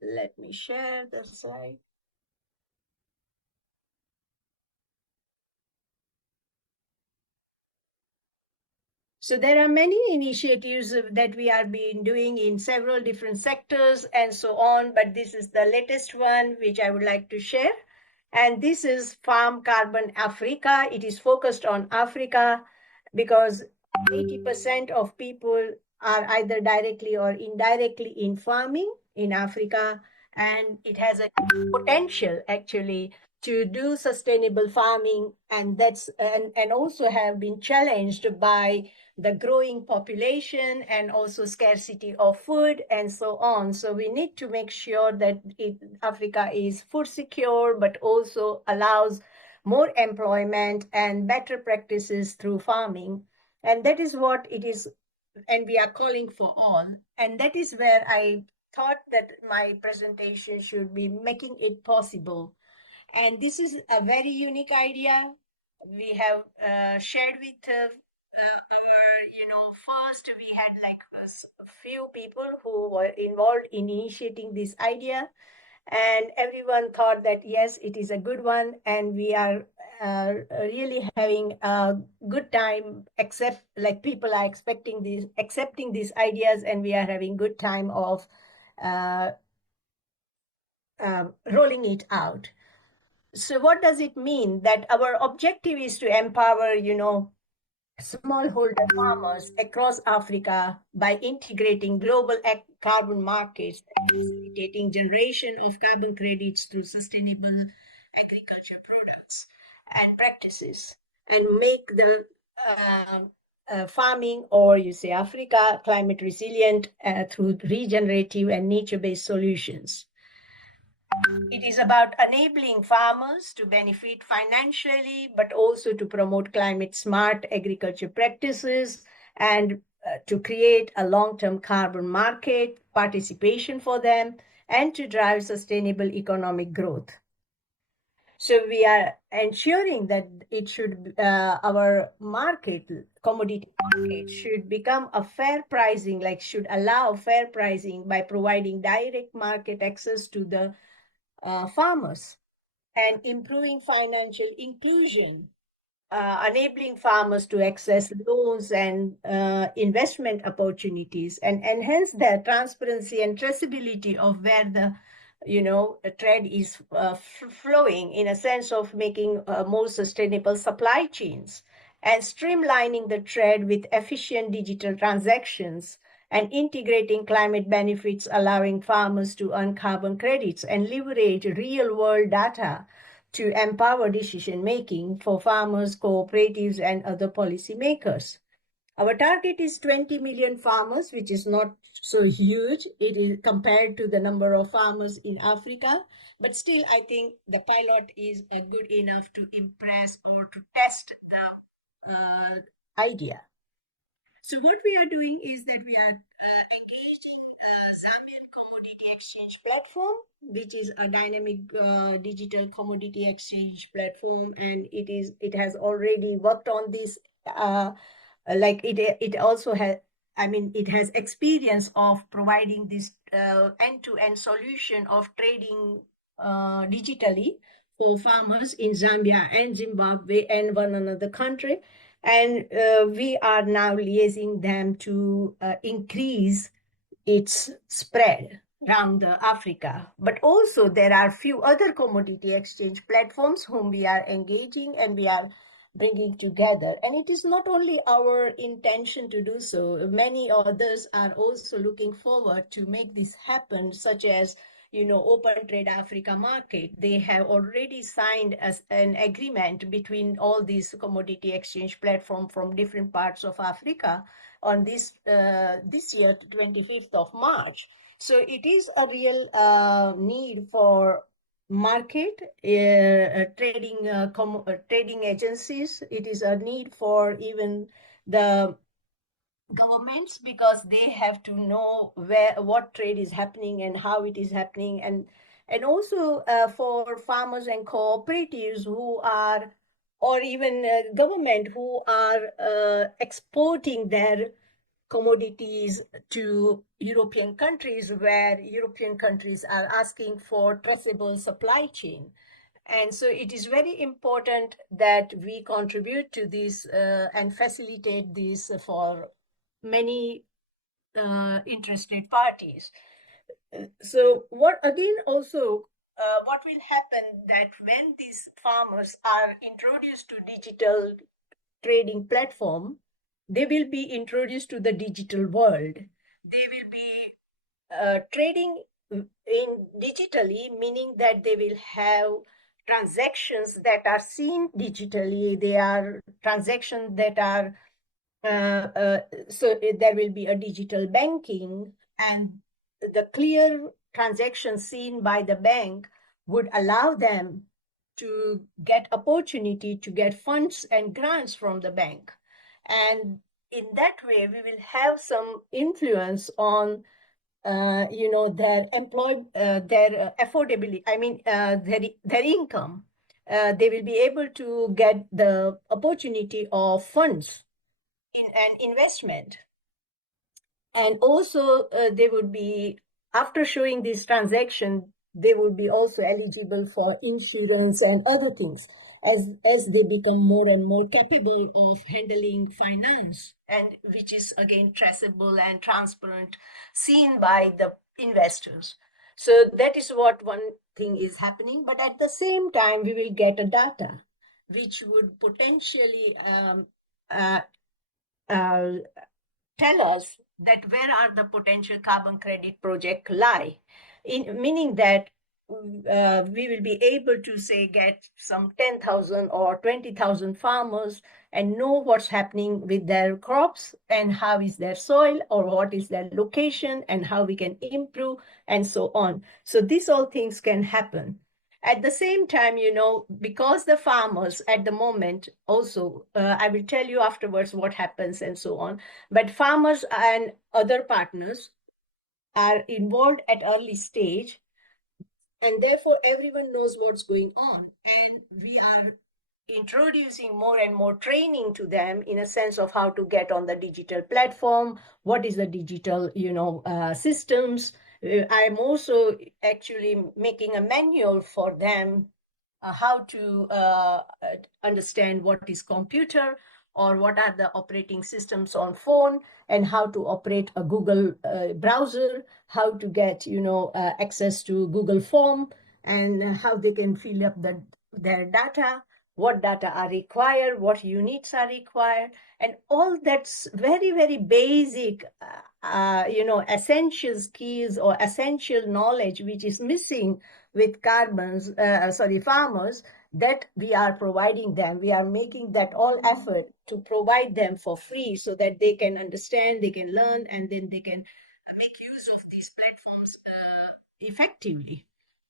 let me share the slide. So there are many initiatives that we are been doing in several different sectors and so on, but this is the latest one which I would like to share. And this is Farm Carbon Africa. It is focused on Africa because 80% of people are either directly or indirectly in farming in Africa. and it has a potential actually to do sustainable farming, and and also have been challenged by the growing population and also scarcity of food and so on. So we need to make sure that Africa is food secure, but also allows more employment and better practices through farming. And that is what it is, and we are calling for all. And that is where I thought that my presentation should be making it possible. And this is a very unique idea. We have shared with first we had like a few people who were involved in initiating this idea, and everyone thought that yes, it is a good one, and we are really having a good time, except like people are accepting these ideas, and we are having good time of uh, rolling it out. So what does it mean? That our objective is to empower, smallholder farmers across Africa by integrating global carbon markets and facilitating generation of carbon credits through sustainable agriculture products and practices, and make the farming, or you say Africa, climate resilient through regenerative and nature-based solutions. It is about enabling farmers to benefit financially, but also to promote climate smart agriculture practices and to create a long-term carbon market participation for them, and to drive sustainable economic growth. So we are ensuring that our commodity market should become a fair pricing, should allow fair pricing by providing direct market access to the farmers, and improving financial inclusion, enabling farmers to access loans and investment opportunities, and enhance their transparency and traceability of where the trade is flowing, in a sense of making more sustainable supply chains, and streamlining the trade with efficient digital transactions, and integrating climate benefits, allowing farmers to earn carbon credits and leverage real-world data to empower decision making for farmers, cooperatives, and other policymakers. Our target is 20 million farmers, which is not so huge. It is compared to the number of farmers in Africa, but still, I think the pilot is good enough to impress or to test the idea. So what we are doing is that we are engaged in Zambian Commodity Exchange Platform, which is a dynamic digital commodity exchange platform, and it has already worked on this. It also has, it has experience of providing this end-to-end solution of trading digitally for farmers in Zambia and Zimbabwe and one another country. And we are now liaising them to increase its spread around Africa. But also there are few other commodity exchange platforms whom we are engaging and we are bringing together. And it is not only our intention to do so, many others are also looking forward to make this happen, such as Open Trade Africa Market. They have already signed an agreement between all these commodity exchange platforms from different parts of Africa on this year, 25th of March. So it is a real need for market trading agencies. It is a need for even the governments, because they have to know what trade is happening and how it is happening, and also for farmers and cooperatives who are, or even government who are exporting their commodities to European countries, where European countries are asking for traceable supply chain. And so it is very important that we contribute to this and facilitate this for many interested parties. So what will happen that when these farmers are introduced to digital trading platform, they will be introduced to the digital world. They will be trading in digitally, meaning that they will have transactions that are seen digitally. They are transactions that are so there will be a digital banking, and the clear transactions seen by the bank would allow them to get opportunity to get funds and grants from the bank. And in that way, we will have some influence on their affordability. I mean, their income. They will be able to get the opportunity of funds in an investment. And also, they would be, after showing this transaction, they would be also eligible for insurance and other things as they become more and more capable of handling finance, and which is again traceable and transparent, seen by the investors. So that is what one thing is happening. But at the same time, we will get a data which would potentially uh, uh, tell us that where are the potential carbon credit project lie, meaning that we will be able to say get some 10,000 or 20,000 farmers and know what's happening with their crops and how is their soil or what is their location and how we can improve and so on. So these all things can happen. At the same time, because the farmers at the moment also, I will tell you afterwards what happens and so on, but farmers and other partners are involved at early stage, and therefore everyone knows what's going on. And we are introducing more and more training to them in a sense of how to get on the digital platform, what is the digital, systems. I'm also actually making a manual for them how to understand what is computer or what are the operating systems on phone and how to operate a Google browser, how to get access to Google Form, and how they can fill up their data, what data are required, what units are required, and all that's very, very basic, essential skills or essential knowledge which is missing with farmers, that we are providing them. We are making that all effort to provide them for free so that they can understand, they can learn, and then they can make use of these platforms effectively.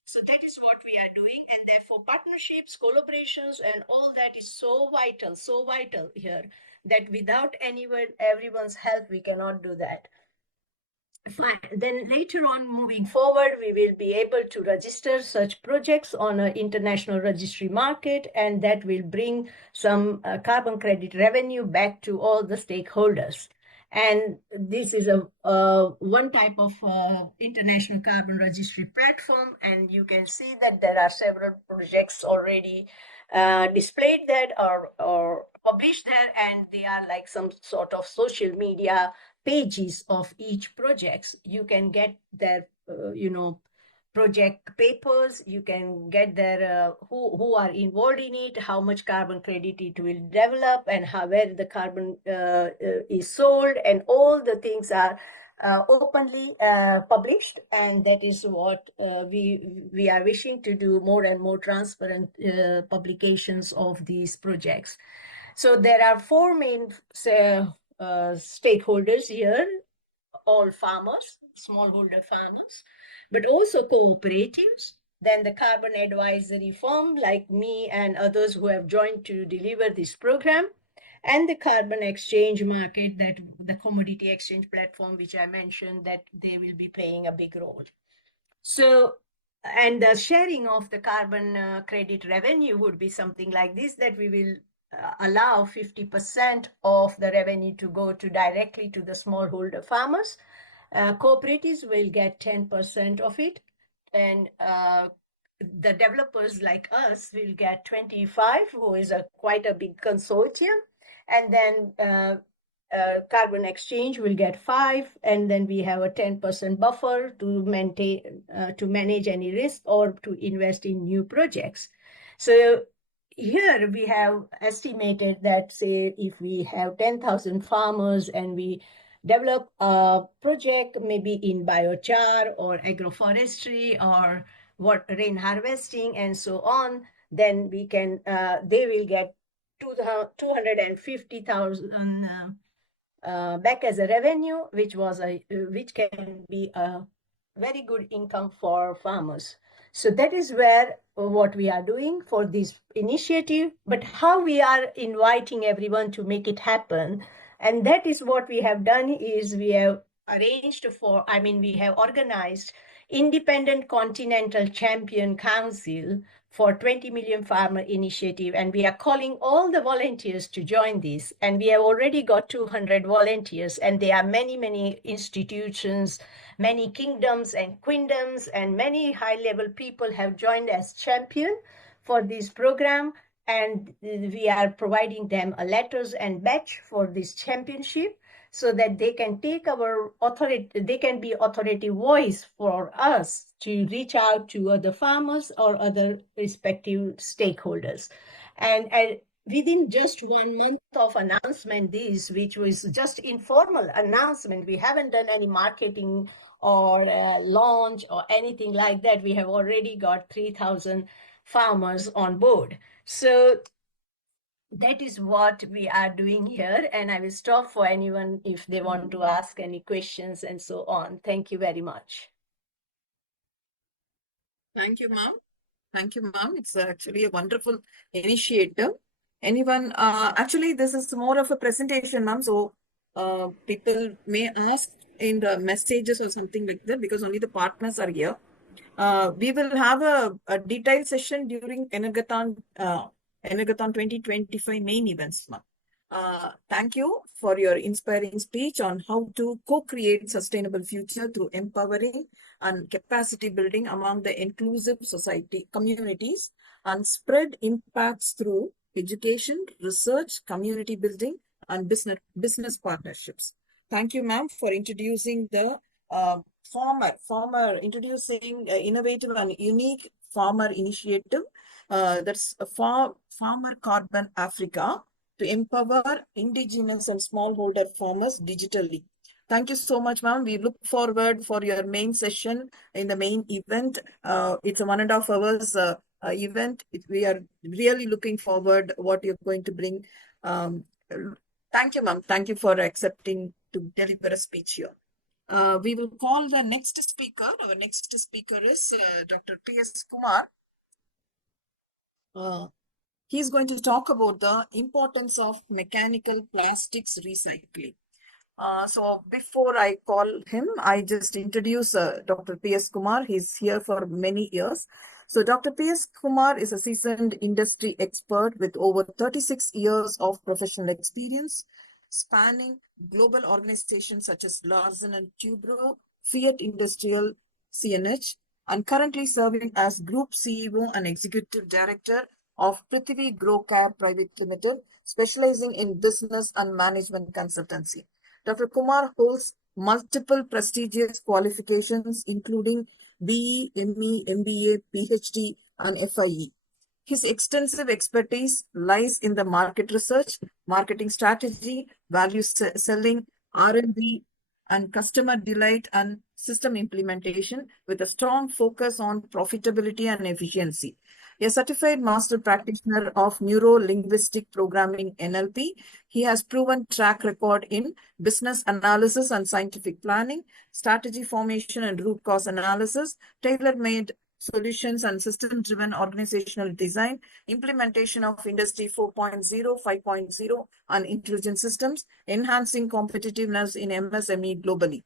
So that is what we are doing, and therefore partnerships, collaborations, and all that is so vital here, that without everyone's help, we cannot do that. Fine. Then later on, moving forward, we will be able to register such projects on an international registry market, and that will bring some carbon credit revenue back to all the stakeholders. And this is one type of international carbon registry platform, and you can see that there are several projects already displayed there or published there, and they are like some sort of social media pages of each projects. You can get their project papers, you can get their who are involved in it, how much carbon credit it will develop, and where the carbon is sold, and all the things are openly published. And that is what we are wishing to do, more and more transparent publications of these projects. So there are four main stakeholders here: all farmers, smallholder farmers, but also cooperatives, then the carbon advisory firm like me and others who have joined to deliver this program, and the carbon exchange market, that the commodity exchange platform, which I mentioned, that they will be playing a big role. So, and the sharing of the carbon credit revenue would be something like this, that we will allow 50% of the revenue to go directly to the smallholder farmers. Cooperatives will get 10% of it, and the developers like us will get 25, who is quite a big consortium, and then carbon exchange will get 5, and then we have a 10% buffer to manage any risk or to invest in new projects. So here we have estimated that, say, if we have 10,000 farmers and we develop a project maybe in biochar or agroforestry or rain harvesting and so on, then we can they will get 250,000 back as a revenue, which can be a very good income for farmers. So that is where what we are doing for this initiative, but how we are inviting everyone to make it happen. And that is what we have done is we have we have organized Independent Continental Champion Council for 20 Million Farmer Initiative. And we are calling all the volunteers to join this. And we have already got 200 volunteers. And there are many, many institutions, many kingdoms and queendoms, and many high-level people have joined as champion for this program. And we are providing them a letters and badge for this championship, so that they can take our authority, they can be authoritative voice for us to reach out to other farmers or other respective stakeholders. And within just 1 month of announcement, which was just informal announcement, we haven't done any marketing or launch or anything like that. We have already got 3,000 farmers on board. So that is what we are doing here, and I will stop for anyone if they want to ask any questions and so on. Thank you very much. Thank you, ma'am. Thank you, ma'am. It's actually a wonderful initiative. Anyone, actually, this is more of a presentation, ma'am. So people may ask in the messages or something like that, because only the partners are here. We will have a detailed session during ENERGETHON 2025 main events, ma'am. Thank you for your inspiring speech on how to co-create sustainable future through empowering and capacity building among the inclusive society communities and spread impacts through education, research, community building, and business partnerships. Thank you, ma'am, for introducing the introducing innovative and unique farmer initiative. That's a Farmer Carbon Africa, to empower indigenous and smallholder farmers digitally. Thank you so much, ma'am. We look forward for your main session in the main event. It's a 1.5 hours event. We are really looking forward what you're going to bring. Thank you, ma'am. Thank you for accepting to deliver a speech here. We will call the next speaker. Our next speaker is Dr. P.S. Kumar. He's going to talk about the importance of mechanical plastics recycling. So before I call him, I just introduce Dr. P.S. Kumar. He's here for many years. So Dr. P.S. Kumar is a seasoned industry expert with over 36 years of professional experience, spanning global organizations such as Larsen & Toubro, Fiat Industrial, CNH, and currently serving as Group CEO and Executive Director of Prithvi Grow Care Private Limited, specializing in business and management consultancy. Dr. Kumar holds multiple prestigious qualifications, including BE, ME, MBA, PhD, and FIE. His extensive expertise lies in the market research, marketing strategy, value selling, R&D, and customer delight and system implementation, with a strong focus on profitability and efficiency. A certified master practitioner of neuro-linguistic programming NLP, he has proven track record in business analysis and scientific planning, strategy formation and root cause analysis, tailor-made solutions and system-driven organizational design, implementation of Industry 4.0, 5.0, and intelligent systems, enhancing competitiveness in MSME globally.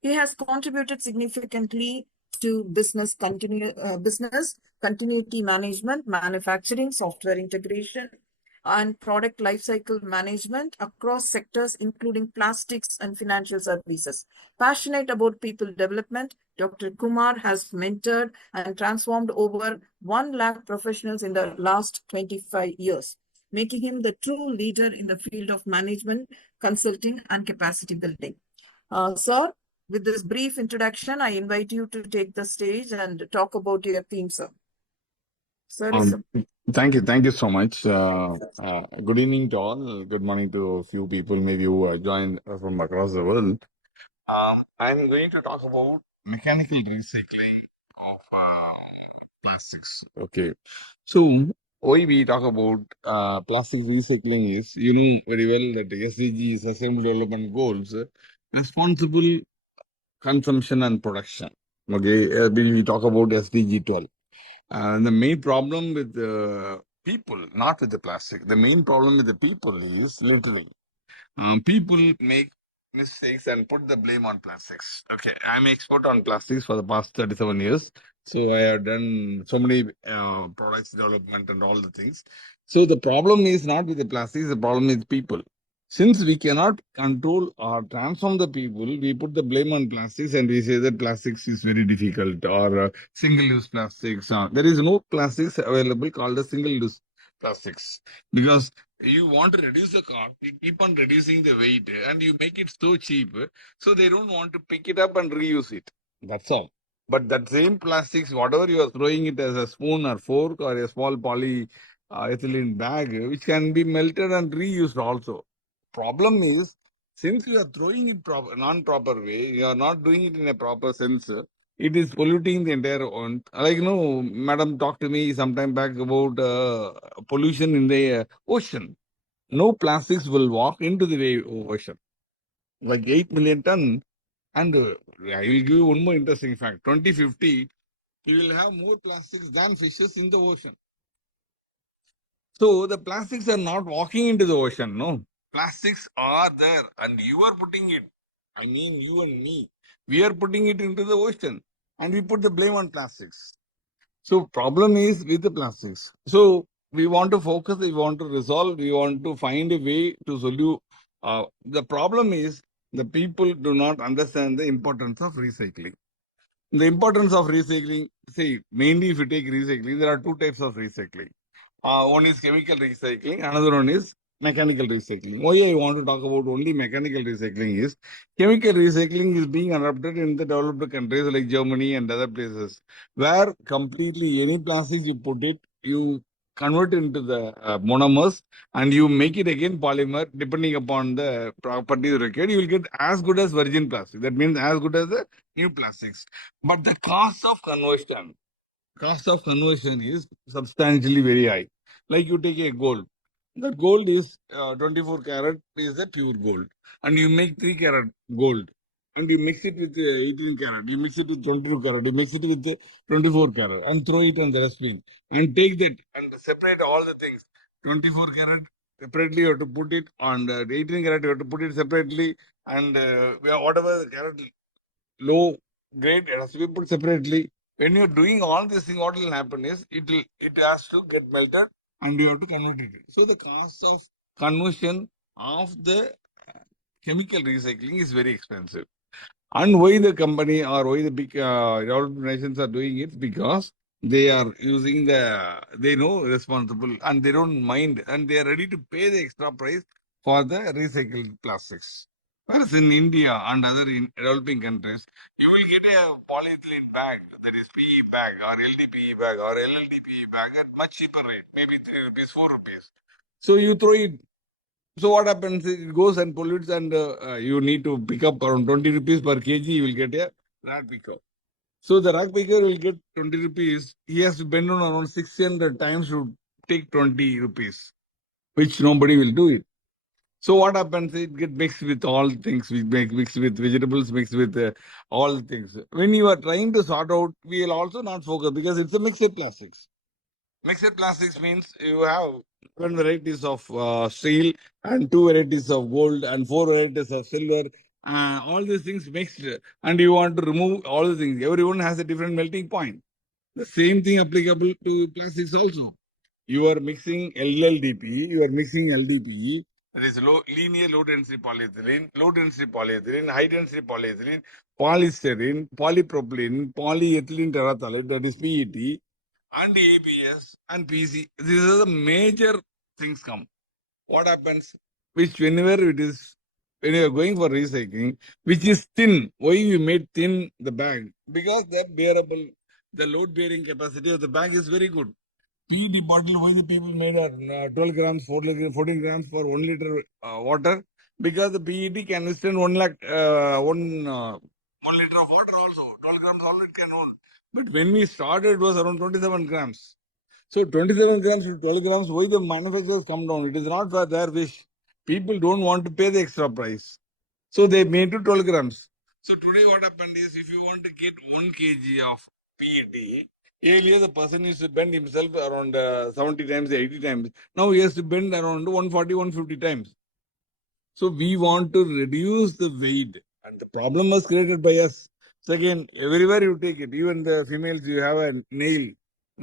He has contributed significantly to business continuity management, manufacturing, software integration, and product lifecycle management across sectors, including plastics and financial services. Passionate about people development, Dr. Kumar has mentored and transformed over 1 lakh professionals in the last 25 years, making him the true leader in the field of management, consulting, and capacity building. Sir, with this brief introduction, I invite you to take the stage and talk about your theme, sir. Sir is Thank you so much. Good evening to all. Good morning to a few people, maybe who are joined from across the world. I'm going to talk about mechanical recycling of plastics. Okay, so why we talk about plastic recycling is, you know very well that SDG, Sustainable Development Goals, responsible consumption and production. Okay, we talk about SDG 12. And the main problem with the people, not with the plastic, the main problem with the people is littering. People make mistakes and put the blame on plastics. Okay, I'm expert on plastics for the past 37 years. So I have done so many products development and all the things. So the problem is not with the plastics, the problem is people. Since we cannot control or transform the people, we put the blame on plastics and we say that plastics is very difficult, or single-use plastics. There is no plastics available called a single-use plastics, because you want to reduce the cost, you keep on reducing the weight and you make it so cheap, so they don't want to pick it up and reuse it. That's all. But that same plastics, whatever you are throwing it as a spoon or fork or a small polyethylene bag, which can be melted and reused also. Problem is, since you are throwing it non-proper way, you are not doing it in a proper sense, it is polluting the entire ocean. Like, you know, madam talked to me some time back about pollution in the ocean. No plastics will walk into the ocean. Like 8 million ton. And I will give you one more interesting fact. 2050, we will have more plastics than fishes in the ocean. So the plastics are not walking into the ocean, no. Plastics are there and you are putting it. I mean, you and me. We are putting it into the ocean and we put the blame on plastics. So problem is with the plastics. So we want to focus, we want to resolve, we want to find a way to solve. The problem is the people do not understand the importance of recycling. The importance of recycling, see, mainly if you take recycling, there are two types of recycling. One is chemical recycling, another one is mechanical recycling. Why I want to talk about only mechanical recycling is, chemical recycling is being adopted in the developed countries like Germany and other places, where completely any plastic you put it, you convert into the monomers and you make it again polymer depending upon the properties required. You will get as good as virgin plastic. That means as good as the new plastics. But the cost of conversion is substantially very high. Like you take a gold. The gold is 24 karat is the pure gold. And you make 3 karat gold. And you mix it with 18 karat. You mix it with 22 karat. You mix it with 24 karat. And throw it on the dustbin. And take that and separate all the things. 24 karat separately you have to put it on the 18 karat. You have to put it separately. And whatever karat low grade, it has to be put separately. When you're doing all this thing, what will happen is it has to get melted and you have to convert it. So the cost of conversion of the chemical recycling is very expensive. And why the company or why the big developed nations are doing it? Because they are using they know responsible and they don't mind and they are ready to pay the extra price for the recycled plastics. Whereas in India and other developing countries, you will get a polyethylene bag, that is PE bag or LDPE bag or LLDPE bag at much cheaper rate, maybe 3 rupees, 4 rupees. So you throw it. So what happens is it goes and pollutes and you need to pick up around 20 rupees per kg, you will get a rat picker. So the rat picker will get 20 rupees. He has to bend on around 600 times to take 20 rupees, which nobody will do it. So what happens? It gets mixed with all things. We make mixed with vegetables, mixed with all things. When you are trying to sort out, we will also not focus because it's a mixed plastics. Mixed plastics means you have 7 varieties of steel and 2 varieties of gold and 4 varieties of silver. All these things mixed, and you want to remove all the things. Everyone has a different melting point. The same thing applicable to plastics also. You are mixing LLDP, you are mixing LDPE. There is linear low density polyethylene, high density polyethylene, polystyrene, polypropylene, polyethylene terephthalate, that is PET, and ABS and PC. These are the major things come. What happens? Which whenever it is, when you are going for recycling, which is thin. Why you made thin the bag? Because the load bearing capacity of the bag is very good. PET bottle, why the people made 12 grams, 14 grams for 1 liter water? Because the PET can withstand 1 lakh, 1 liter of water also. 12 grams all it can hold. But when we started, it was around 27 grams. So 27 grams to 12 grams, why the manufacturers come down? It is not for their wish. People don't want to pay the extra price. So they made to 12 grams. So today what happened is, if you want to get 1 kg of PET, earlier the person used to bend himself around 70 times, 80 times. Now he has to bend around 140, 150 times. So we want to reduce the weight, and the problem was created by us. Second, everywhere you take it, even the females, you have a nail,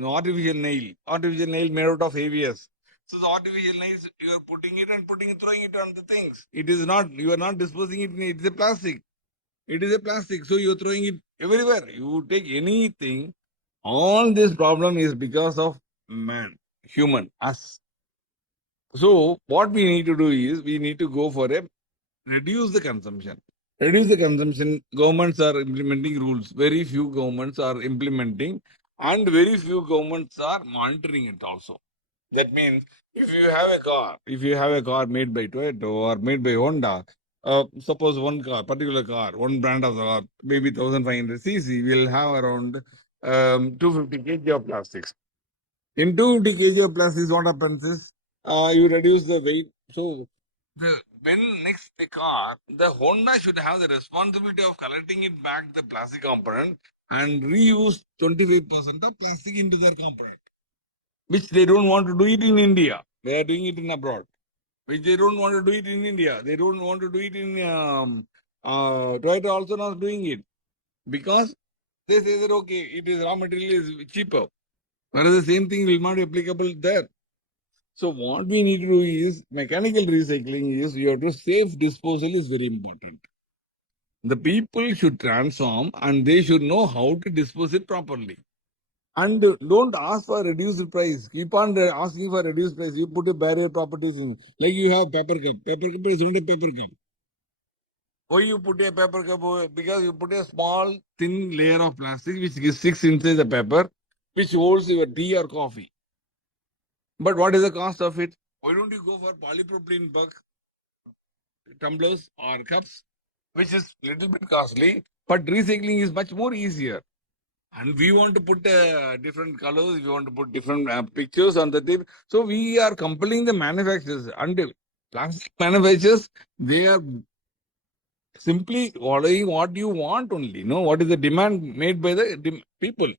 artificial nail made out of ABS. So the artificial nails, you are putting it and throwing it on the things. It is not, you are not disposing it, it's a plastic. It is a plastic, so you are throwing it everywhere. You take anything, all this problem is because of man, human, us. So what we need to do is, we need to go for a reduce the consumption. Reduce the consumption. Governments are implementing rules. Very few governments are implementing, and very few governments are monitoring it also. That means, if you have a car made by Toyota or made by Honda, suppose one car, particular car, one brand of the car, maybe 1500 cc, will have around 250 kg of plastics. In 250 kg of plastics, what happens is, you reduce the weight. So when next the car, the Honda should have the responsibility of collecting it back, the plastic component, and reuse 25% of plastic into their component, which they don't want to do it in India. They are doing it in abroad, which they don't want to do it in India. They don't want to do it in Toyota also not doing it, because they say that, okay, it is raw material is cheaper. Whereas the same thing will not be applicable there. So what we need to do is, mechanical recycling is, you have to safe disposal is very important. The people should transform, and they should know how to dispose it properly. And don't ask for reduced price. Keep on asking for reduced price. You put a barrier properties in. Like you have paper cup. Paper cup is only paper cup. Why you put a paper cup? Because you put a small thin layer of plastic which sticks inside the paper, which holds your tea or coffee. But what is the cost of it? Why don't you go for polypropylene tumblers or cups, which is little bit costly, but recycling is much more easier. And we want to put different colors, we want to put different pictures on the tip. So we are compelling the manufacturers, and plastic manufacturers, they are simply following what you want only. What is the demand made by the people.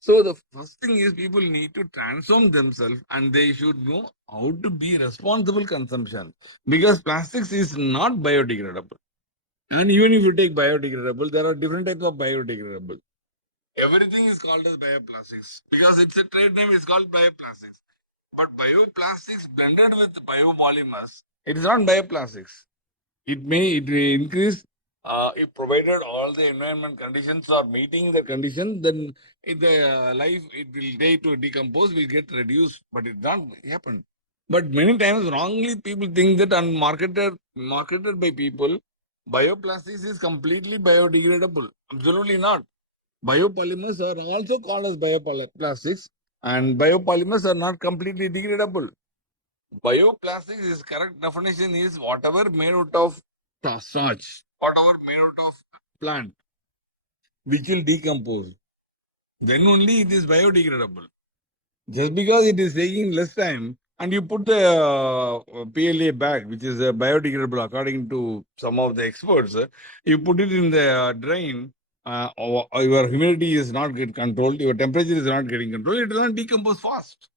So the first thing is, people need to transform themselves, and they should know how to be responsible consumption, because plastics is not biodegradable. And even if you take biodegradable, there are different types of biodegradable. Everything is called as bioplastics because it's a trade name, it's called bioplastics. But bioplastics blended with biopolymers, it is not bioplastics. It may increase if provided all the environment conditions are meeting the condition, then the life it will take to decompose will get reduced, but it not happen. But many times wrongly people think that marketed by people, bioplastics is completely biodegradable. Absolutely not. Biopolymers are also called as bioplastics, and biopolymers are not completely degradable. Bioplastics is correct definition is whatever made out of starch, whatever made out of plant, which will decompose. Then only it is biodegradable. Just because it is taking less time, and you put the PLA bag, which is biodegradable according to some of the experts, you put it in the drain, your humidity is not get controlled, your temperature is not getting controlled, it will not decompose fast.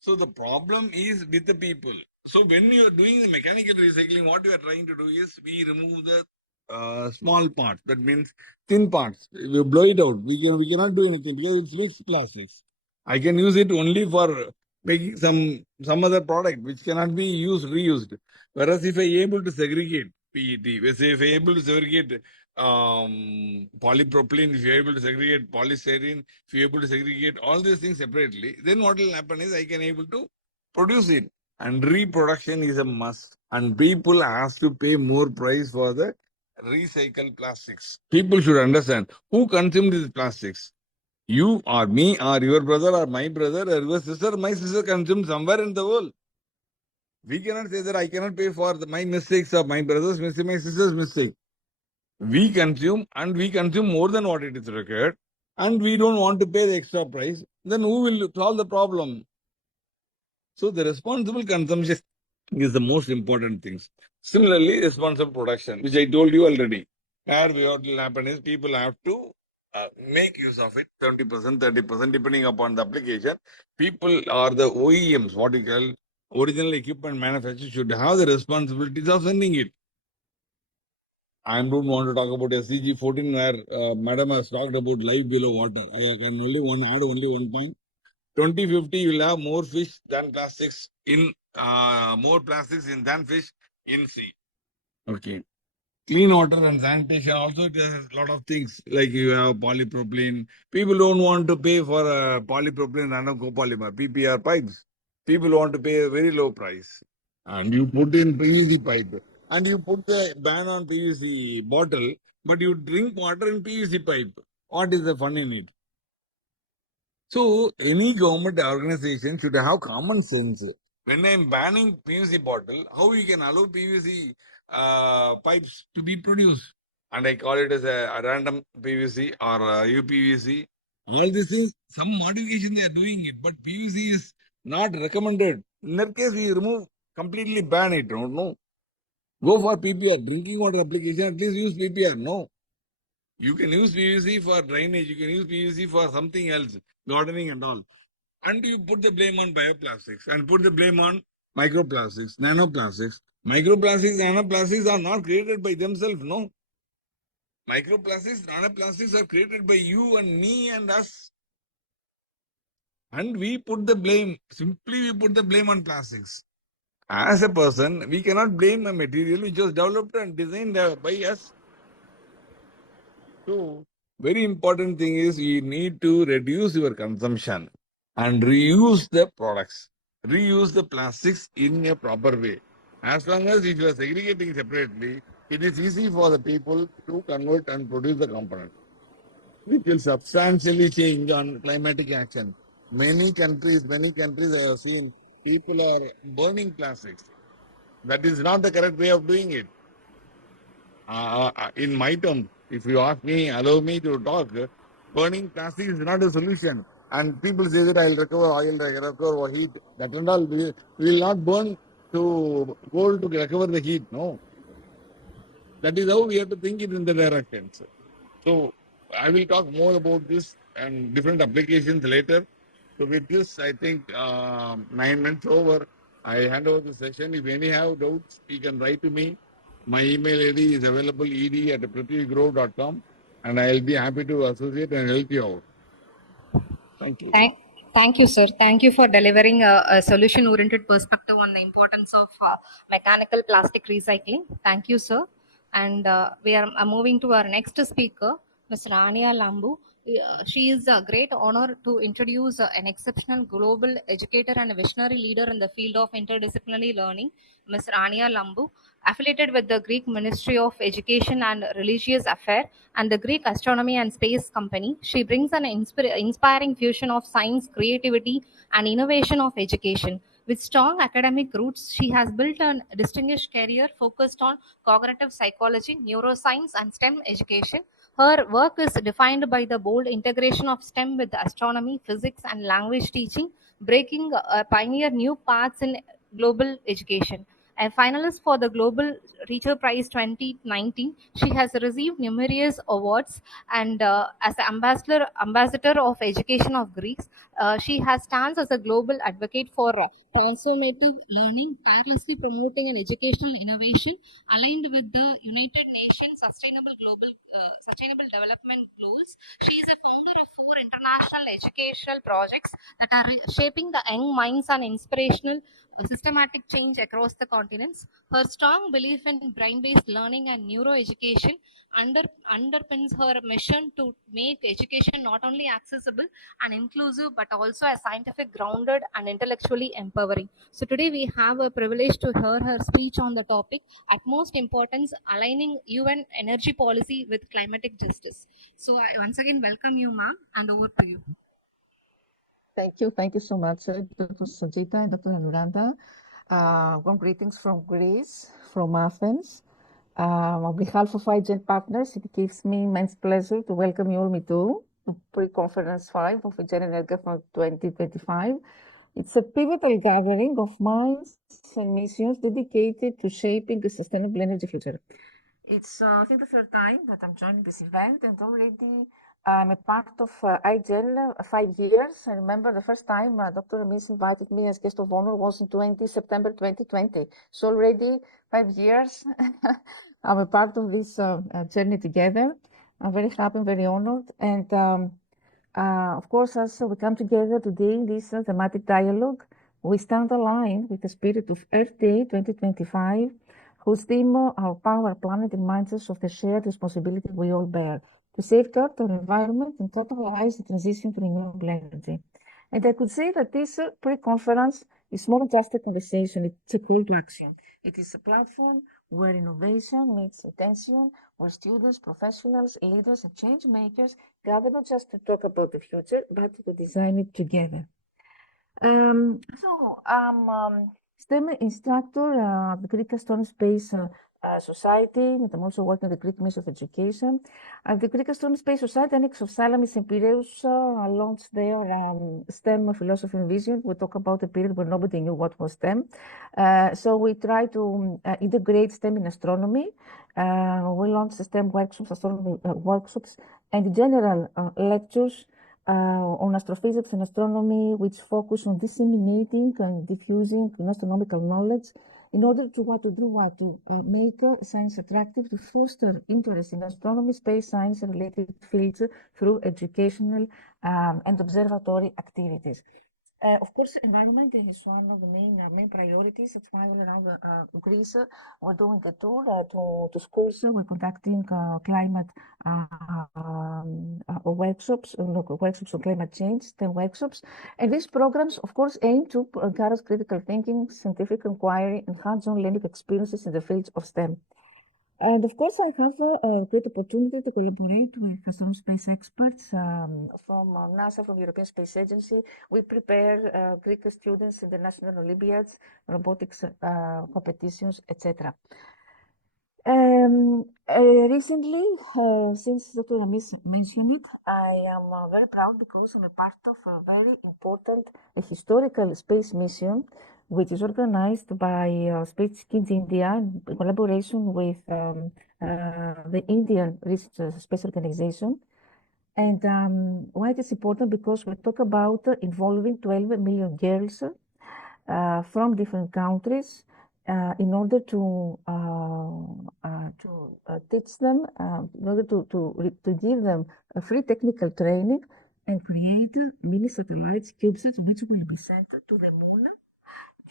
So the problem is with the people. So when you are doing the mechanical recycling, what you are trying to do is, we remove the small parts. That means thin parts. We blow it out. We cannot do anything because it's mixed plastics. I can use it only for making some other product which cannot be reused. Whereas if I able to segregate PET, say if I able to segregate polypropylene, if you are able to segregate polystyrene, if you are able to segregate all these things separately, then what will happen is, I can able to produce it. And reproduction is a must. And people have to pay more price for the recycled plastics. People should understand who consumed these plastics. You or me or your brother or my brother or your sister, my sister consumes somewhere in the world. We cannot say that I cannot pay for my mistakes or my brother's mistake, my sister's mistake. We consume and we consume more than what it is required, and we don't want to pay the extra price. Then who will solve the problem? So the responsible consumption is the most important thing. Similarly, responsible production, which I told you already. Where what will happen is people have to make use of it 20%, 30%, depending upon the application. People or the OEMs, what you call original equipment manufacturers, should have the responsibilities of sending it. I don't want to talk about SCG 14 where Madam has talked about life below water. I can only add only one point. 2050 will have more fish than plastics in more plastics in than fish in sea. Okay. Clean water and sanitation also it has a lot of things like you have polypropylene. People don't want to pay for polypropylene nanocopolymer PPR pipes. People want to pay a very low price, and you put in PVC pipe, and you put the ban on PVC bottle, but you drink water in PVC pipe. What is the fun in it? So any government organization should have common sense. When I'm banning PVC bottle, how you can allow PVC pipes to be produced? And I call it as a random PVC or UPVC. All this is some modification they are doing it, but PVC is not recommended. In that case, we remove completely ban it. No. Go for PPR, drinking water application, at least use PPR. No. You can use PVC for drainage, you can use PVC for something else, gardening and all. And you put the blame on bioplastics and put the blame on microplastics, nanoplastics. Microplastics, nanoplastics are not created by themselves, no. Microplastics, nanoplastics are created by you and me and us. And we put the blame, simply we put the blame on plastics. As a person, we cannot blame a material which was developed and designed by us. So, very important thing is you need to reduce your consumption and reuse the products. Reuse the plastics in a proper way. As long as if you are segregating separately, it is easy for the people to convert and produce the component, which will substantially change on climatic action. Many countries I have seen people are burning plastics. That is not the correct way of doing it. In my terms, if you ask me, allow me to talk, burning plastic is not a solution. And people say that I'll recover oil, I'll recover heat. That and all, we will not burn to gold to recover the heat. No. That is how we have to think it in the direction. So I will talk more about this and different applications later. So with this, I think 9 minutes over. I hand over the session. If any have doubts, you can write to me. My email ID is available ed@prithvigrow.com, and I'll be happy to associate and help you out. Thank you. Thank you, sir. Thank you for delivering a solution-oriented perspective on the importance of mechanical plastic recycling. Thank you, sir. And we are moving to our next speaker, Ms. Rania Lambu. She is a great honor to introduce an exceptional global educator and a visionary leader in the field of interdisciplinary learning, Ms. Rania Lambu, affiliated with the Greek Ministry of Education and Religious Affairs and the Greek Astronomy and Space Company. She brings an inspiring fusion of science, creativity, and innovation of education. With strong academic roots, she has built a distinguished career focused on cognitive psychology, neuroscience, and STEM education. Her work is defined by the bold integration of STEM with astronomy, physics, and language teaching, breaking pioneer new paths in global education. A finalist for the Global Teacher Prize 2019, she has received numerous awards, and as the ambassador of education of Greece, she has stands as a global advocate for transformative learning, tirelessly promoting an educational innovation aligned with the United Nations Sustainable Development Goals. She is a founder of 4 international educational projects that are shaping the young minds and inspirational systematic change across the continents. Her strong belief in brain-based learning and neuroeducation underpins her mission to make education not only accessible and inclusive, but also a scientific grounded and intellectually empowering. So today we have a privilege to hear her speech on the topic utmost importance aligning UN energy policy with climatic justice. So I once again welcome you, ma'am, and over to you. Thank you. Thank you so much, Dr. Sanjita and Dr. Anurada. Warm greetings from Greece, from Athens. On behalf of IGEN partners, it gives me immense pleasure to welcome you all, me too, to pre-conference 5 of IGEN ENERGETHON 2025. It's a pivotal gathering of minds and missions dedicated to shaping the sustainable energy future. It's, I think, the third time that I'm joining this event, and already I'm a part of IGEL 5 years. I remember the first time Dr. Amis invited me as guest of honor was in September 2020. So already 5 years, I'm a part of this journey together. I'm very happy and very honored. And of course, as we come together today in this thematic dialogue, we stand aligned with the spirit of Earth Day 2025, whose theme, Our Power, Planet, reminds us of the shared responsibility we all bear to safeguard our environment and catalyze the transition to renewable energy. And I could say that this pre-conference is more than just a conversation, it's a call to action. It is a platform where innovation meets attention, where students, professionals, leaders, and change makers gather not just to talk about the future, but to design it together. I'm STEM instructor at the Greek Astronomy Space Society, and I'm also working at the Greek Ministry of Education. At the Greek Astronomy Space Society, Annex of Salamis and Piraeus launched their STEM philosophy and vision. We talk about a period where nobody knew what was STEM. So we try to integrate STEM in astronomy. We launched the STEM workshops, astronomy workshops, and general lectures on astrophysics and astronomy, which focus on disseminating and diffusing astronomical knowledge in order to make science attractive, to foster interest in astronomy, space science, and related fields through educational and observatory activities. Of course, environment is one of the main priorities. It's why around Greece we're doing a tour to schools. We're conducting climate workshops on climate change, STEM workshops. And these programs, of course, aim to encourage critical thinking, scientific inquiry, and hands-on learning experiences in the fields of STEM. And of course, I have a great opportunity to collaborate with some space experts from NASA, from the European Space Agency. We prepare Greek students in the national Olympiads, robotics competitions, etc. Recently, since Dr. Amis mentioned it, I am very proud because I'm a part of a very important historical space mission, which is organized by Space Kids India in collaboration with the Indian Research Space Organization. And why it is important? Because we talk about involving 12 million girls from different countries in order to teach them, in order to give them a free technical training and create mini satellites, CubeSats, which will be sent to the moon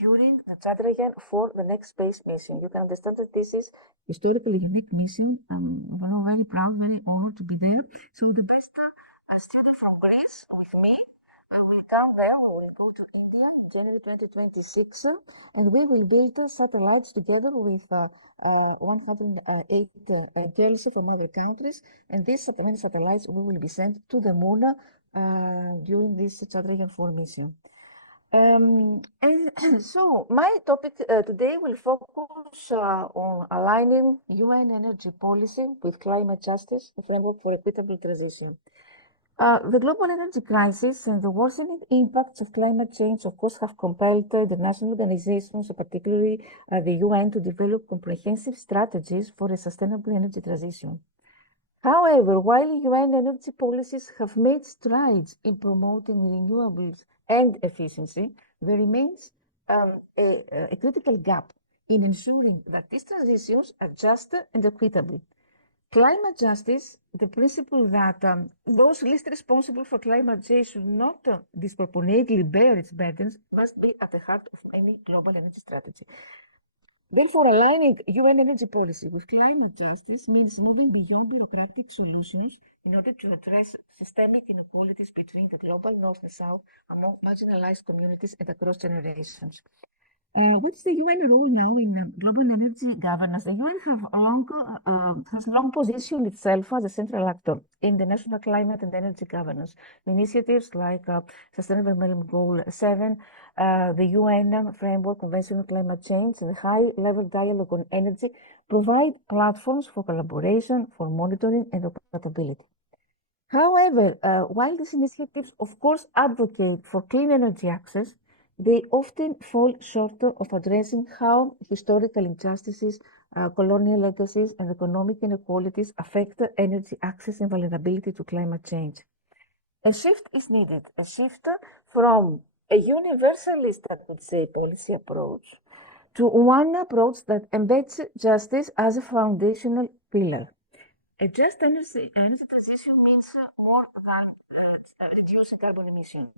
during the Chandrayaan for the next space mission. You can understand that this is historically unique mission. I'm very proud, very honored to be there. So the best student from Greece with me will come there. We will go to India in January 2026, and we will build satellites together with 108 girls from other countries. And these satellites we will be sent to the moon during this Chandrayaan 4 mission. And so my topic today will focus on aligning UN energy policy with climate justice, a framework for equitable transition. The global energy crisis and the worsening impacts of climate change, of course, have compelled the national organizations, particularly the UN, to develop comprehensive strategies for a sustainable energy transition. However, while UN energy policies have made strides in promoting renewables and efficiency, there remains a critical gap in ensuring that these transitions are just and equitable. climate justice, the principle that those least responsible for climate change should not disproportionately bear its burdens, must be at the heart of any global energy strategy. Therefore, aligning UN energy policy with climate justice means moving beyond bureaucratic solutions in order to address systemic inequalities between the global north and south, among marginalized communities and across generations. What's the UN role now in global energy governance? The UN has long positioned itself as a central actor in the national climate and energy governance. Initiatives like Sustainable Development Goal 7, the UN Framework Convention on Climate Change, and the high-level dialogue on energy provide platforms for collaboration, for monitoring, and accountability. However, while these initiatives, of course, advocate for clean energy access, they often fall short of addressing how historical injustices, colonial legacies, and economic inequalities affect energy access and vulnerability to climate change. A shift is needed, a shift from a universalist, I would say, policy approach to one approach that embeds justice as a foundational pillar. A just energy transition means more than reducing carbon emissions.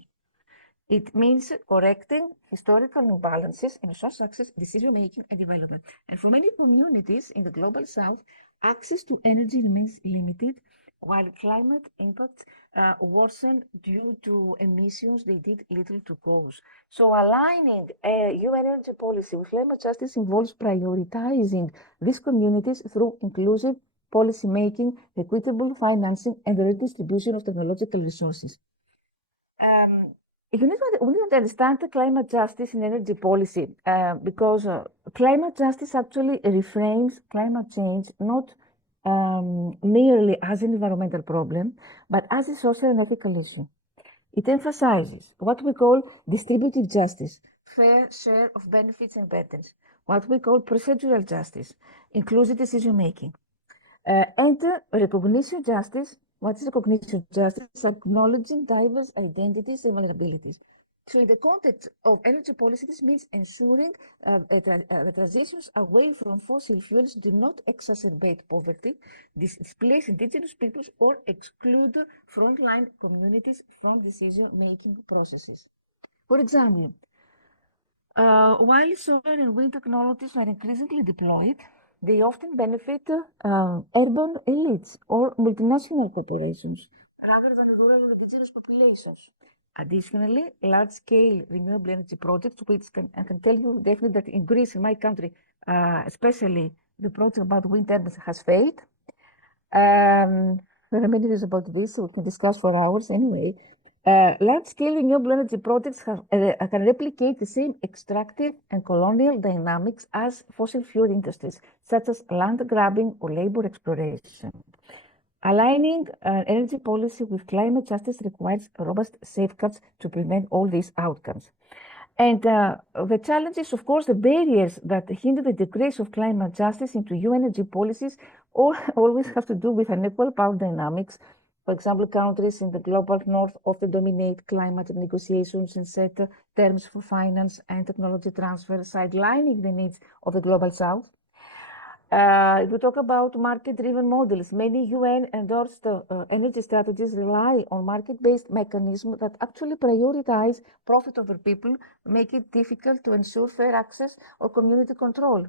It means correcting historical imbalances in resource access, decision-making, and development. And for many communities in the global south, access to energy remains limited, while climate impacts worsen due to emissions they did little to cause. So aligning a UN energy policy with climate justice involves prioritizing these communities through inclusive policy making, equitable financing, and the redistribution of technological resources. We need to understand the climate justice in energy policy because climate justice actually reframes climate change not merely as an environmental problem, but as a social and ethical issue. It emphasizes what we call distributive justice, fair share of benefits and burdens, what we call procedural justice, inclusive decision-making, and recognition justice. What is recognition justice? Acknowledging diverse identities and vulnerabilities. So in the context of energy policy, this means ensuring the transitions away from fossil fuels do not exacerbate poverty, displace indigenous peoples, or exclude frontline communities from decision-making processes. For example, while solar and wind technologies are increasingly deployed, they often benefit urban elites or multinational corporations rather than rural or indigenous populations. Additionally, large-scale renewable energy projects, which I can tell you definitely that in Greece, in my country, especially the project about wind turbines has failed. There are many news about this, so we can discuss for hours anyway. Large-scale renewable energy projects can replicate the same extractive and colonial dynamics as fossil fuel industries, such as land grabbing or labor exploration. Aligning energy policy with climate justice requires robust safeguards to prevent all these outcomes. And the challenges, of course, the barriers that hinder the decrease of climate justice into UN energy policies always have to do with unequal power dynamics. For example, countries in the global north often dominate climate negotiations and set terms for finance and technology transfer, sidelining the needs of the global south. If we talk about market-driven models, many UN-endorsed energy strategies rely on market-based mechanisms that actually prioritize profit over people, make it difficult to ensure fair access or community control.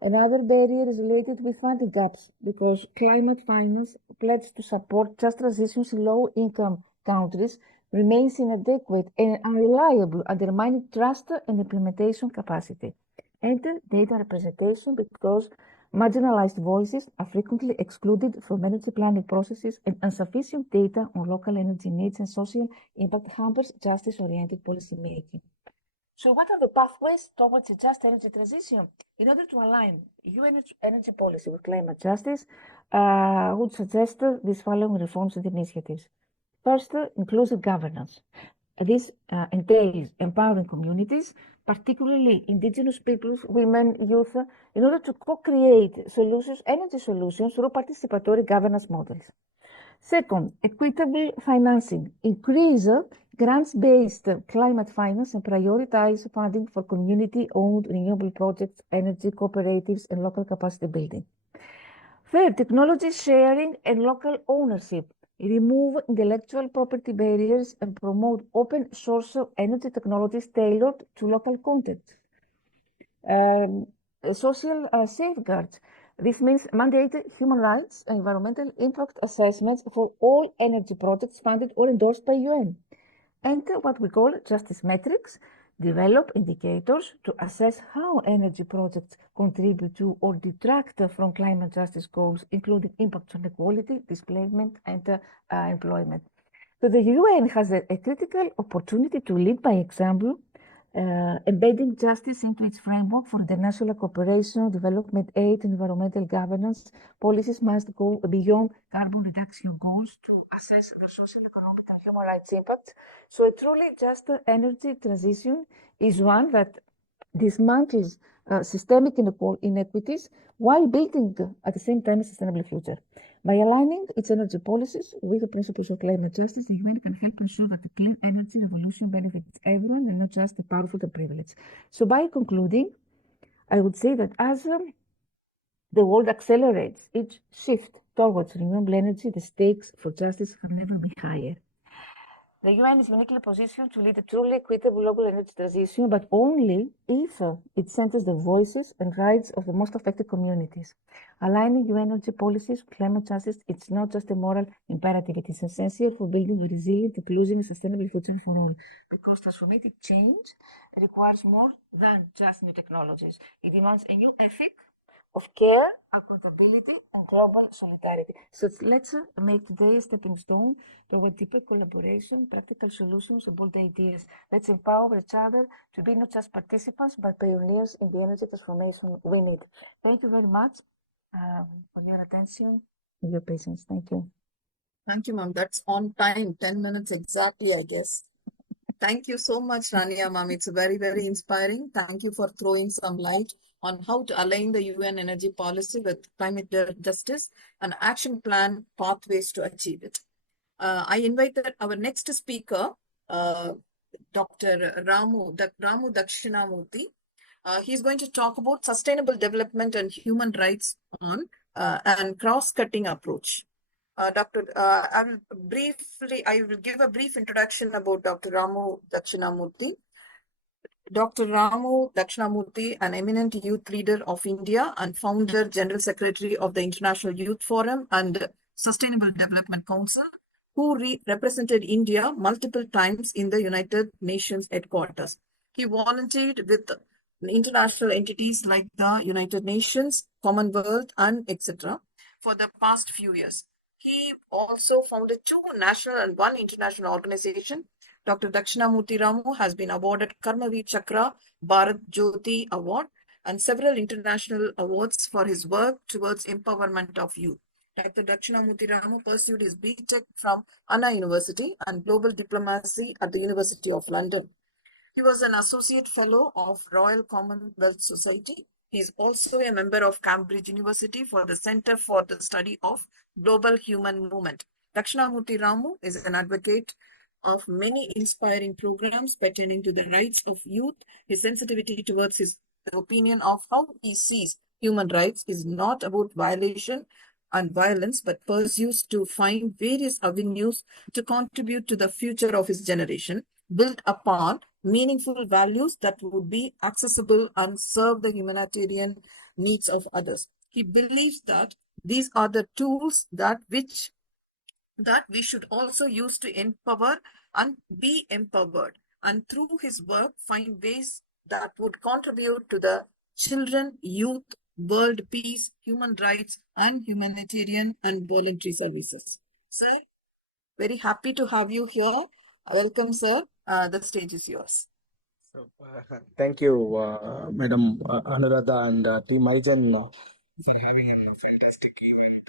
Another barrier is related with funding gaps because climate finance pledged to support just transitions in low-income countries remains inadequate and unreliable, undermining trust and implementation capacity. And data representation because marginalized voices are frequently excluded from energy planning processes, and insufficient data on local energy needs and social impact hampers justice-oriented policymaking. So what are the pathways towards a just energy transition? In order to align UN energy policy with climate justice, would suggest these following reforms and initiatives. First, inclusive governance. This entails empowering communities, particularly indigenous peoples, women, youth, in order to co-create solutions, energy solutions through participatory governance models. Second, equitable financing. Increase grants-based climate finance and prioritize funding for community-owned renewable projects, energy cooperatives, and local capacity building. Third, technology sharing and local ownership. Remove intellectual property barriers and promote open source energy technologies tailored to local context. Social safeguards. This means mandated human rights and environmental impact assessments for all energy projects funded or endorsed by UN. And what we call justice metrics. Develop indicators to assess how energy projects contribute to or detract from climate justice goals, including impacts on equality, displacement, and employment. So the UN has a critical opportunity to lead by example, embedding justice into its framework for international cooperation, development aid, and environmental governance. Policies must go beyond carbon reduction goals to assess the social, economic, and human rights impacts. So a truly just energy transition is one that dismantles systemic inequities while building at the same time a sustainable future. By aligning its energy policies with the principles of climate justice, the UN can help ensure that the clean energy revolution benefits everyone and not just the powerful and privileged. So by concluding, I would say that as the world accelerates its shift towards renewable energy, the stakes for justice have never been higher. The UN is uniquely positioned to lead a truly equitable global energy transition, but only if it centers the voices and rights of the most affected communities. Aligning UN energy policies with climate justice, it's not just a moral imperative, it is essential for building a resilient, inclusive, and sustainable future for all. Because transformative change requires more than just new technologies. It demands a new ethic of care, accountability, and global solidarity. So let's make today a stepping stone toward deeper collaboration, practical solutions, and bold ideas. Let's empower each other to be not just participants, but pioneers in the energy transformation we need. Thank you very much for your attention and your patience. Thank you. Thank you, ma'am. That's on time, 10 minutes exactly, I guess. Thank you so much, Rania, ma'am. It's very, very inspiring. Thank you for throwing some light on how to align the UN energy policy with climate justice and action plan pathways to achieve it. I invited our next speaker, Dr. Ramu Dakshinamurthy. He's going to talk about sustainable development and human rights on and cross-cutting approach. I will give a brief introduction about Dr. Ramu Dakshinamurthy. Dr. Ramu Dakshinamurthy, an eminent youth leader of India and founder, General Secretary of the International Youth Forum and Sustainable Development Council, who represented India multiple times in the United Nations headquarters. He volunteered with international entities like the United Nations, Commonwealth, and etc. for the past few years. He also founded 2 national and 1 international organization. Dr. Dakshinamurthy Ramu has been awarded Karmaveer Chakra, Bharat Jyoti Award, and several international awards for his work towards empowerment of youth. Dr. Dakshinamurthy Ramu pursued his BTech from Anna University and Global Diplomacy at the University of London. He was an associate fellow of Royal Commonwealth Society. He is also a member of Cambridge University for the Center for the Study of Global Human Movement. Dakshinamurthy Ramu is an advocate of many inspiring programs pertaining to the rights of youth. His sensitivity towards his opinion of how he sees human rights is not about violation and violence, but pursues to find various avenues to contribute to the future of his generation, built upon meaningful values that would be accessible and serve the humanitarian needs of others. He believes that these are the tools that we should also use to empower and be empowered, and through his work find ways that would contribute to the children, youth, world peace, human rights, and humanitarian and voluntary services. Sir, very happy to have you here. Welcome, sir. The stage is yours. So, thank you, Madam Anuradha and Team IGEN for having a fantastic event.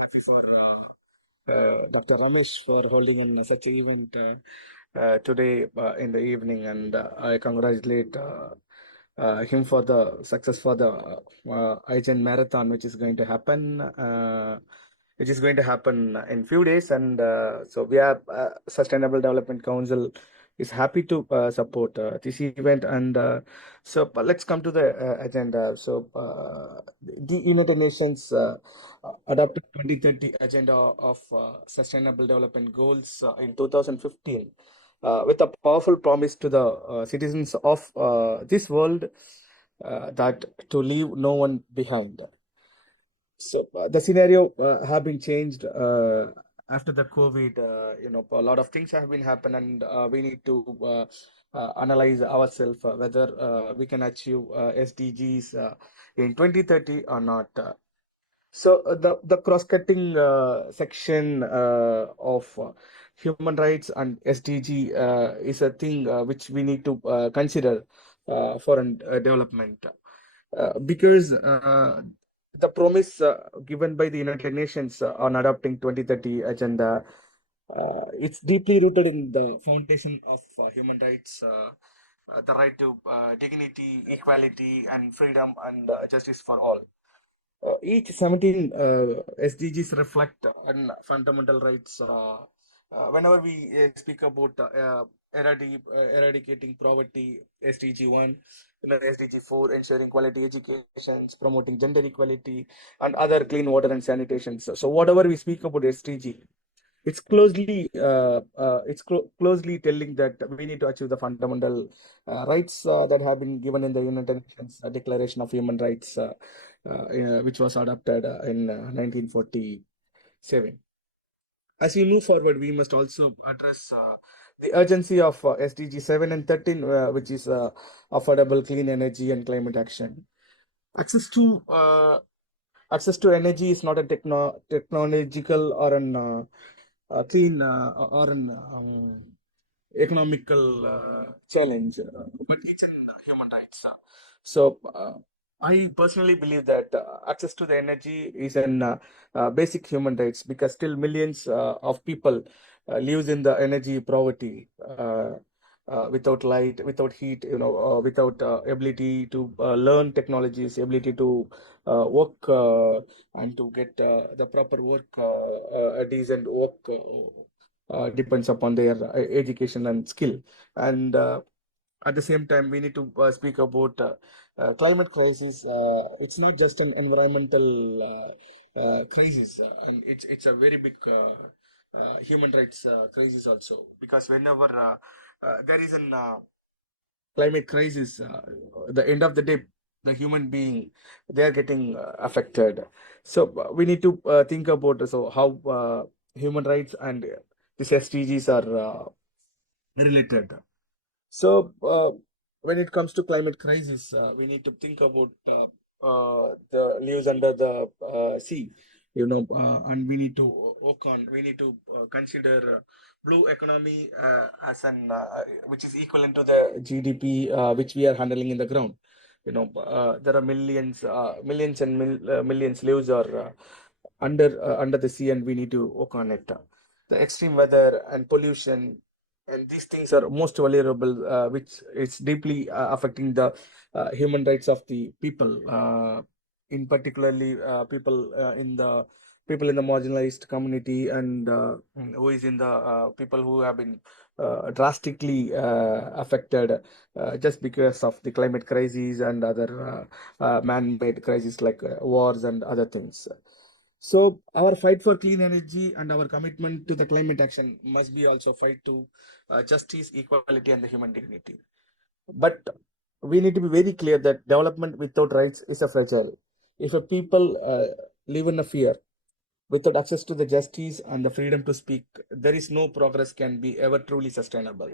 Happy for Dr. Ramesh for holding such an event today in the evening, and I congratulate him for the success for the IGEN marathon, which is going to happen. Which is going to happen in few days, and so we are Sustainable Development Council is happy to support this event. And let's come to the agenda. The United Nations adopted 2030 agenda of sustainable development goals in 2015 with a powerful promise to the citizens of this world that to leave no one behind. The scenario have been changed after the COVID. A lot of things have been happened, and we need to analyze ourselves whether we can achieve SDGs in 2030 or not. The cross-cutting section of human rights and SDG is a thing which we need to consider for development. Because the promise given by the United Nations on adopting 2030 agenda, it's deeply rooted in the foundation of human rights, the right to dignity, equality, and freedom and justice for all. Each 17 SDGs reflect on fundamental rights. Whenever we speak about eradicating poverty, SDG 1, SDG 4, ensuring quality education, promoting gender equality, and other clean water and sanitation. So whatever we speak about SDG, it's closely telling that we need to achieve the fundamental rights that have been given in the United Nations Declaration of Human Rights, which was adopted in 1947. As we move forward, we must also address the urgency of SDG 7 and 13, which is affordable clean energy and climate action. Access to energy is not a technological or an clean or an economical challenge, but it's in human rights. I personally believe that access to the energy is an basic human rights, because still millions of people lives in the energy poverty, without light, without heat, without ability to learn technologies, ability to work and to get the proper work, a decent work depends upon their education and skill. And at the same time, we need to speak about climate crisis. It's not just an environmental crisis, and it's a very big human rights crisis also, because whenever there is an climate crisis, the end of the day, the human being, they are getting affected. We need to think about how human rights and these SDGs are related. When it comes to climate crisis, we need to think about the lives under the sea, and we need to we need to consider blue economy as an which is equivalent to the GDP which we are handling in the ground. There are millions and millions lives are under the sea, and we need to work on it. The extreme weather and pollution, and these things are most vulnerable, which is deeply affecting the human rights of the people, in particularly people in the marginalized community, and who is in the people who have been drastically affected just because of the climate crises and other man-made crises like wars and other things. So our fight for clean energy and our commitment to the climate action must be also fight to justice, equality, and the human dignity. But we need to be very clear that development without rights is a fragile. If a people live in a fear, without access to the justice and the freedom to speak, there is no progress can be ever truly sustainable.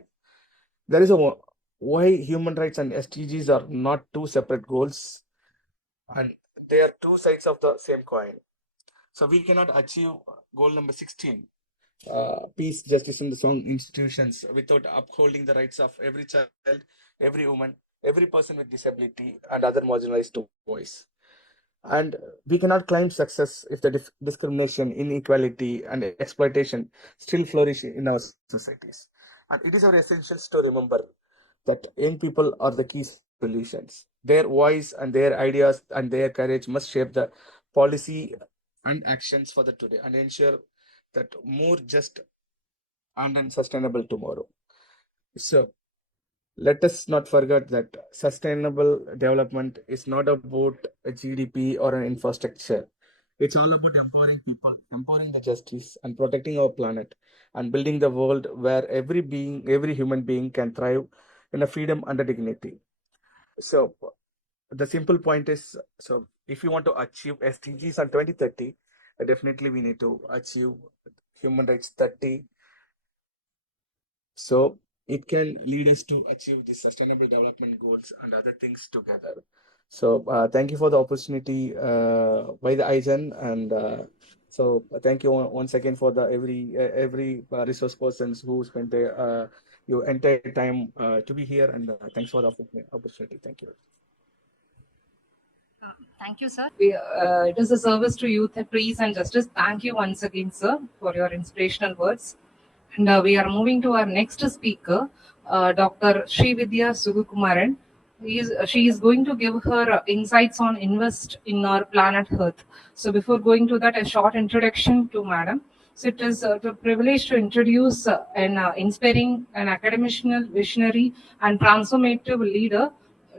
There is a why human rights and SDGs are not two separate goals, and they are two sides of the same coin. So we cannot achieve goal number 16, peace, justice, and the strong institutions, without upholding the rights of every child, every woman, every person with disability, and other marginalized voice. And we cannot claim success if the discrimination, inequality, and exploitation still flourish in our societies. And it is our essentials to remember that young people are the key solutions. Their voice and their ideas and their courage must shape the policy and actions for the today, and ensure that more just and sustainable tomorrow. So let us not forget that sustainable development is not about a GDP or an infrastructure. It's all about empowering people, empowering the justice, and protecting our planet, and building the world where every human being can thrive in a freedom and a dignity. So the simple point is, so if you want to achieve SDGs on 2030, definitely we need to achieve human rights 30. So it can lead us to achieve the sustainable development goals and other things together. So thank you for the opportunity by the IGEN, and so thank you once again for the every resource persons who spent their your entire time to be here, and thanks for the opportunity. Thank you. Thank you, sir. It is a service to youth, peace, and justice. Thank you once again, sir, for your inspirational words. And we are moving to our next speaker, Dr. Srividhya Sukumaran. She is going to give her insights on invest in our planet Earth. So before going to that, a short introduction to Madam. So it is a privilege to introduce an inspiring, an academician, visionary, and transformative leader,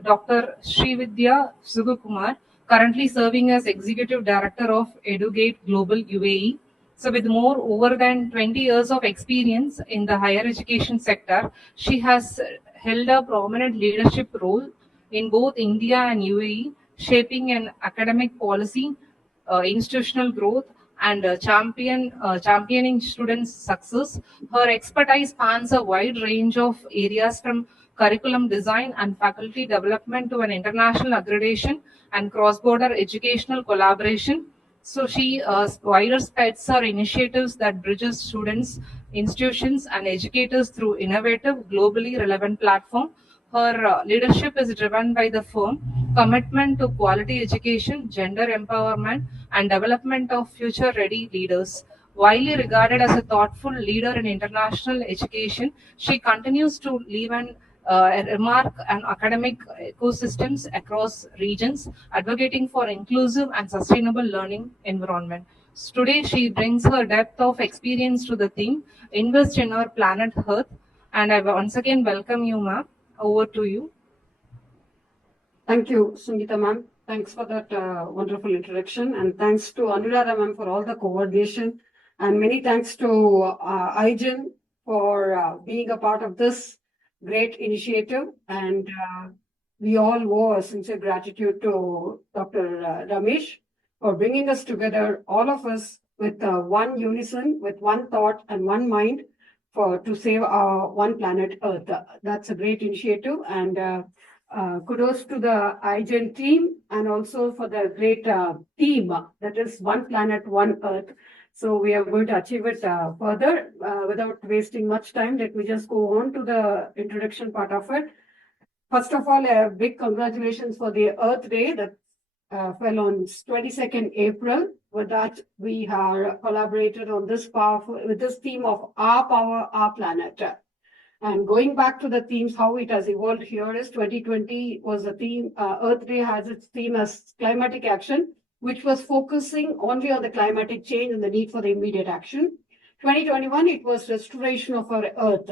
Dr. Srividhya Sukumar, currently serving as Executive Director of Edugate Global UAE. So with more over than 20 years of experience in the higher education sector, she has held a prominent leadership role in both India and UAE, shaping an academic policy, institutional growth, and championing students' success. Her expertise spans a wide range of areas from curriculum design and faculty development to an international accreditation and cross-border educational collaboration. So she wider spreads her initiatives that bridges students, institutions, and educators through innovative, globally relevant platform. Her leadership is driven by the firm commitment to quality education, gender empowerment, and development of future-ready leaders. Widely regarded as a thoughtful leader in international education, she continues to leave an remark on academic ecosystems across regions, advocating for inclusive and sustainable learning environment. So today, she brings her depth of experience to the theme, Invest in Our Planet Earth. And I once again welcome you, ma'am. Over to you. Thank you, Sangeeta ma'am. Thanks for that wonderful introduction. And thanks to Anuradha ma'am for all the coordination. And many thanks to IGEN for being a part of this great initiative. And we all owe a sincere gratitude to Dr. Ramesh for bringing us together, all of us, with one unison, with one thought and one mind to save our one planet Earth. That's a great initiative. And kudos to the IGEN team and also for the great team that is One Planet, One Earth. So we are going to achieve it further without wasting much time. Let me just go on to the introduction part of it. First of all, a big congratulations for the Earth Day that fell on 22nd April. With that, we are collaborated on this with this theme of Our Power, Our Planet. And going back to the themes, how it has evolved here is 2020 was the theme, Earth Day has its theme as climatic action, which was focusing only on the climatic change and the need for the immediate action. 2021, it was restoration of our Earth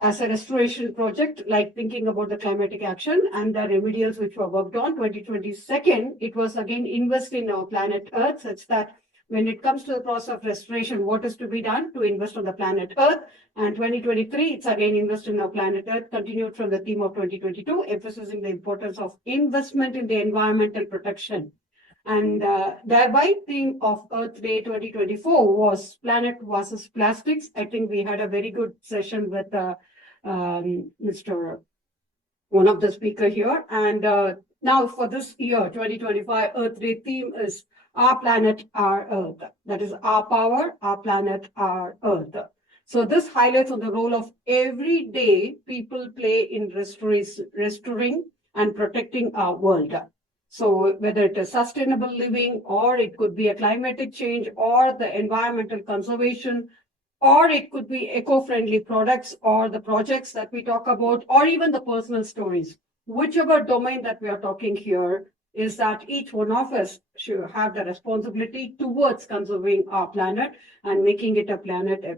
as a restoration project, like thinking about the climatic action and the remedials which were worked on. 2022, it was again invest in our planet Earth, such that when it comes to the process of restoration, what is to be done to invest on the planet Earth? And 2023, it's again invest in our planet Earth, continued from the theme of 2022, emphasizing the importance of investment in the environmental protection. And thereby, theme of Earth Day 2024 was planet versus plastics. I think we had a very good session with one of the speaker here. And now for this year, 2025, Earth Day theme is Our Planet, Our Earth. That is our power, our planet, our Earth. So this highlights on the role of everyday people play in restoring and protecting our world. So whether it is sustainable living, or it could be a climatic change, or the environmental conservation, or it could be eco-friendly products, or the projects that we talk about, or even the personal stories. Whichever domain that we are talking here, is that each one of us should have the responsibility towards conserving our planet and making it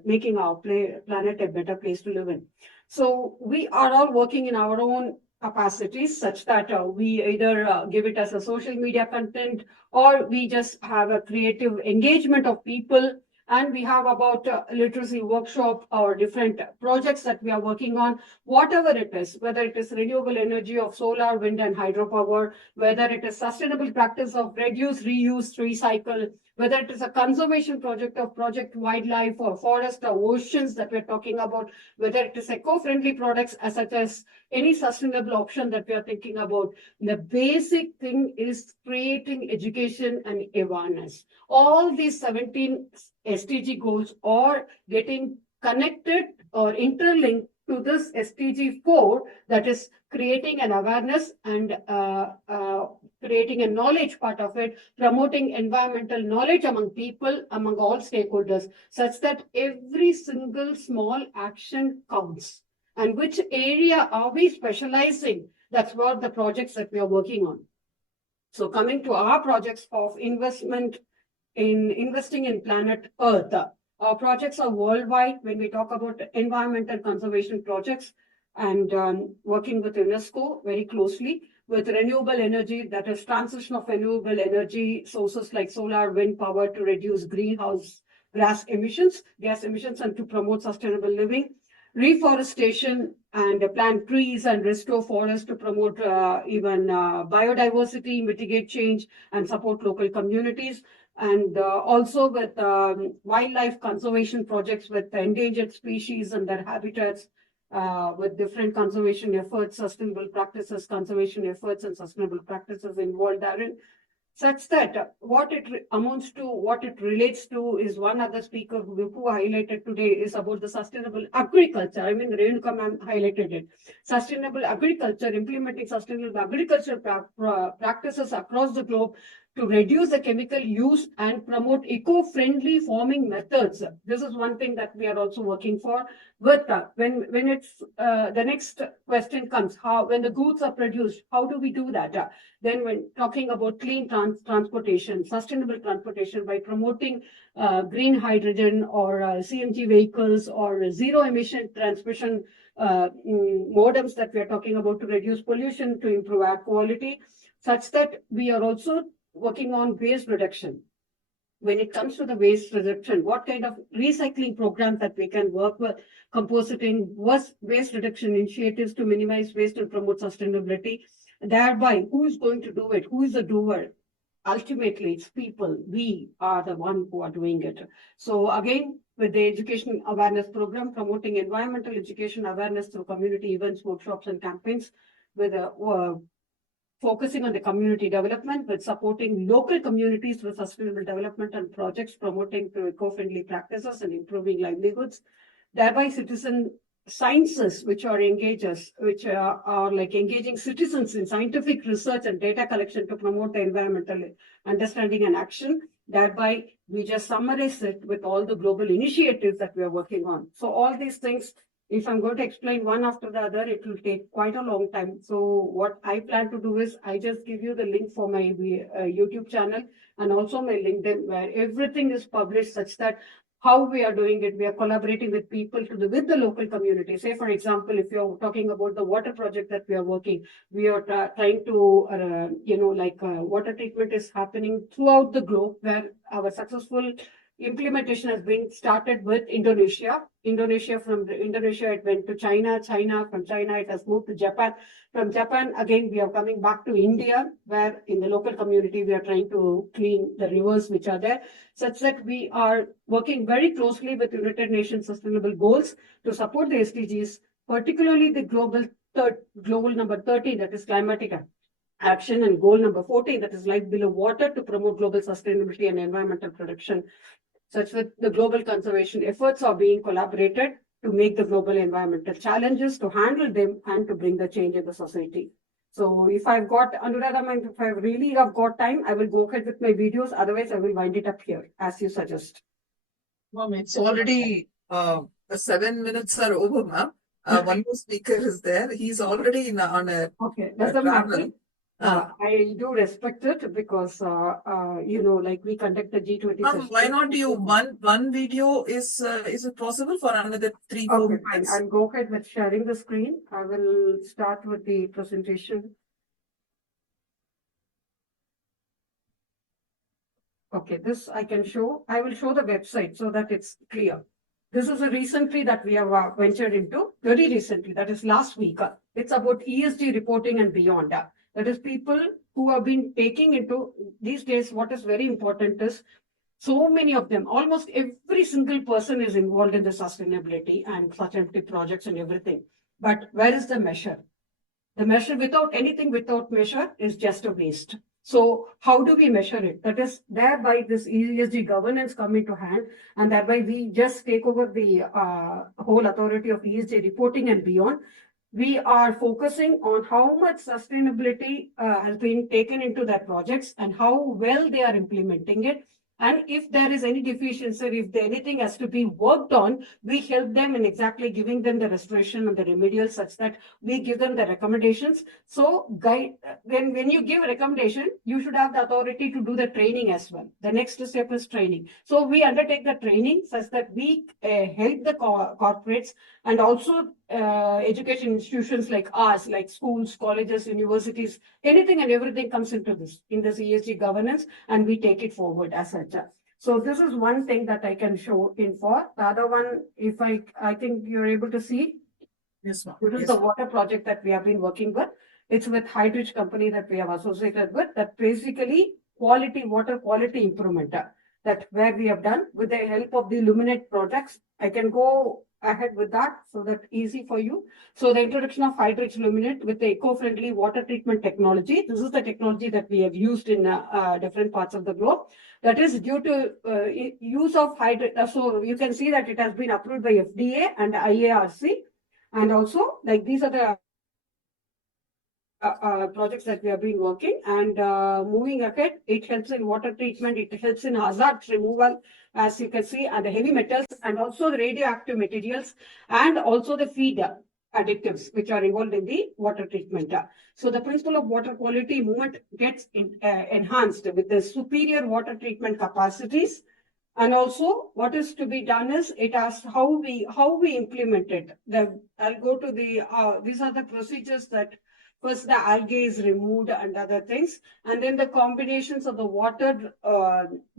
making our planet a better place to live in. So we are all working in our own capacities such that we either give it as a social media content or we just have a creative engagement of people. And we have about literacy workshop or different projects that we are working on, whatever it is, whether it is renewable energy of solar, wind, and hydropower, whether it is sustainable practice of reduce, reuse, recycle, whether it is a conservation project of Project Wildlife or forest or oceans that we're talking about, whether it is eco-friendly products such as any sustainable option that we are thinking about. The basic thing is creating education and awareness. All these 17 SDG goals are getting connected or interlinked to this SDG 4, that is creating an awareness and creating a knowledge part of it, promoting environmental knowledge among people, among all stakeholders, such that every single small action counts. And which area are we specializing? That's what the projects that we are working on. So coming to our projects of investing in planet Earth, our projects are worldwide when we talk about environmental conservation projects and working with UNESCO very closely with renewable energy, that is transition of renewable energy sources like solar, wind power to reduce greenhouse gas emissions and to promote sustainable living. Reforestation and plant trees and restore forests to promote even biodiversity, mitigate change and support local communities. And also with wildlife conservation projects with endangered species and their habitats, with different conservation efforts, sustainable practices, conservation efforts and sustainable practices involved therein. Such that what it amounts to, what it relates to is one other speaker who highlighted today is about the sustainable agriculture. I mean, Renuka ma'am highlighted it. Sustainable agriculture, implementing sustainable agriculture practices across the globe to reduce the chemical use and promote eco-friendly farming methods. This is one thing that we are also working for. With when it's the next question comes, when the goods are produced, how do we do that? Then when talking about clean transportation, sustainable transportation by promoting green hydrogen or CNG vehicles or zero emission transmission modems that we are talking about to reduce pollution, to improve air quality, such that we are also working on waste reduction. When it comes to the waste reduction, what kind of recycling programs that we can work with, compositing, waste reduction initiatives to minimize waste and promote sustainability. Thereby, who is going to do it? Who is the doer? Ultimately, it's people. We are the one who are doing it. So again, with the education awareness program, promoting environmental education awareness through community events, workshops, and campaigns, with focusing on the community development, with supporting local communities through sustainable development and projects, promoting through eco-friendly practices and improving livelihoods. Thereby, citizen sciences, which are like engaging citizens in scientific research and data collection to promote the environmental understanding and action. Thereby, we just summarize it with all the global initiatives that we are working on. So all these things, if I'm going to explain one after the other, it will take quite a long time. So what I plan to do is I just give you the link for my YouTube channel and also my LinkedIn, where everything is published such that how we are doing it, we are collaborating with people with the local community. Say, for example, if you're talking about the water project that we are working, we are trying to, water treatment is happening throughout the globe, where our successful implementation has been started with Indonesia. From Indonesia, it went to China. From China, it has moved to Japan. From Japan, again, we are coming back to India, where in the local community, we are trying to clean the rivers which are there, such that we are working very closely with United Nations Sustainable Goals to support the SDGs, particularly the global number 13, that is climatic action, and goal number 14, that is life below water, to promote global sustainability and environmental protection, such that the global conservation efforts are being collaborated to make the global environmental challenges, to handle them, and to bring the change in the society. So if I've got, Anuradha, if I really have got time, I will go ahead with my videos. Otherwise, I will wind it up here, as you suggest. Ma'am, it's already 7 minutes are over, ma'am. One more speaker is there. He's already on a okay. Doesn't travel. matter. I do respect it because, like we conduct the G20 Ma'am, session. why not you one video is it possible for another 3-4 Okay, fine. minutes? I'll go ahead with sharing the screen. I will start with the presentation. Okay, this I can show. I will show the website so that it's clear. This is a recently that we have ventured into, very recently, that is last week. It's about ESG reporting and beyond. That is people who have been taking into these days. What is very important is so many of them, almost every single person is involved in the sustainability and sustainability projects and everything. But where is the measure? The measure without anything, without measure is just a waste. So how do we measure it? That is, thereby this ESG governance come into hand, and thereby we just take over the whole authority of ESG reporting and beyond. We are focusing on how much sustainability has been taken into their projects and how well they are implementing it. And if there is any deficiency, if anything has to be worked on, we help them in exactly giving them the restoration and the remedial such that we give them the recommendations. So when you give a recommendation, you should have the authority to do the training as well. The next step is training. So we undertake the training such that we help the corporates and also education institutions like ours, like schools, colleges, universities, anything and everything comes into this, in this ESG governance, and we take it forward as such. So this is one thing that I can show in for. The other one, if I think you're able to see. Yes, ma'am. This is the water project that we have been working with. It's with Hydrich company that we have associated with, that basically water quality improvement, that where we have done with the help of the Luminate projects. I can go ahead with that so that easy for you. So the introduction of Hydrich Luminate with the eco-friendly water treatment technology. This is the technology that we have used in different parts of the globe. That is due to use of Hydrich. So you can see that it has been approved by FDA and IARC. And also, like these are the projects that we have been working, and moving ahead, it helps in water treatment, it helps in hazards removal, as you can see, and the heavy metals, and also the radioactive materials, and also the feed additives which are involved in the water treatment. So the principle of water quality movement gets enhanced with the superior water treatment capacities. And also, what is to be done is it asks how we implement it. I'll go to the these are the procedures that first the algae is removed and other things, and then the combinations of the water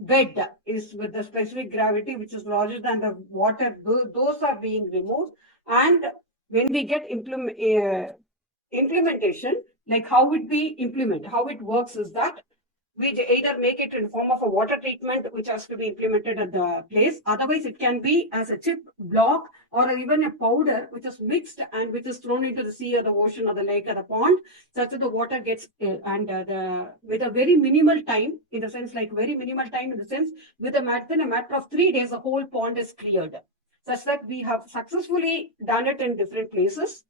bed is with the specific gravity which is larger than the water. Those are being removed, and when we get implementation, like how it works is that we either make it in form of a water treatment which has to be implemented at the place. Otherwise, it can be as a chip block or even a powder which is mixed and which is thrown into the sea or the ocean or the lake or the pond, such that the water gets with a very minimal time, in the sense within a matter of 3 days, the whole pond is cleared. Such that we have successfully done it in different places.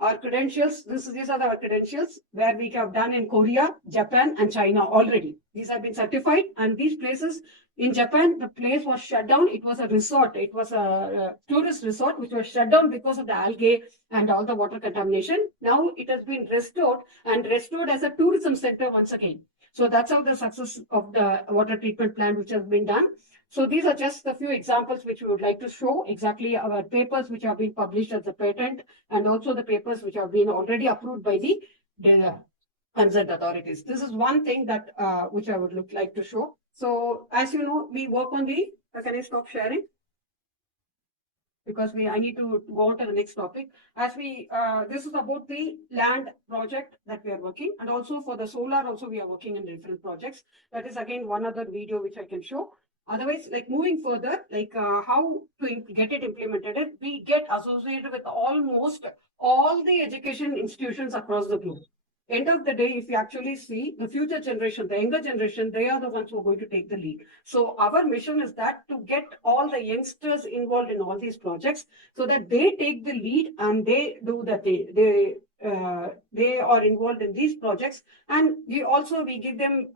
Our credentials, these are our credentials where we have done in Korea, Japan, and China already. These have been certified, and these places in Japan, the place was shut down. It was a resort. It was a tourist resort which was shut down because of the algae and all the water contamination. Now it has been restored as a tourism center once again. So that's how the success of the water treatment plant which has been done. So these are just a few examples which we would like to show, exactly our papers which have been published as a patent, and also the papers which have been already approved by the concerned authorities. This is one thing that which I would like to show. So as you know, we work on the, can I stop sharing? Because I need to go on to the next topic. This is about the land project that we are working, and also for the solar also we are working in different projects. That is again one other video which I can show. Otherwise, like moving further, like how to get it implemented, we get associated with almost all the education institutions across the globe. End of the day, if you actually see the future generation, the younger generation, they are the ones who are going to take the lead. So our mission is that to get all the youngsters involved in all these projects so that they take the lead and they do that they are involved in these projects, and we give them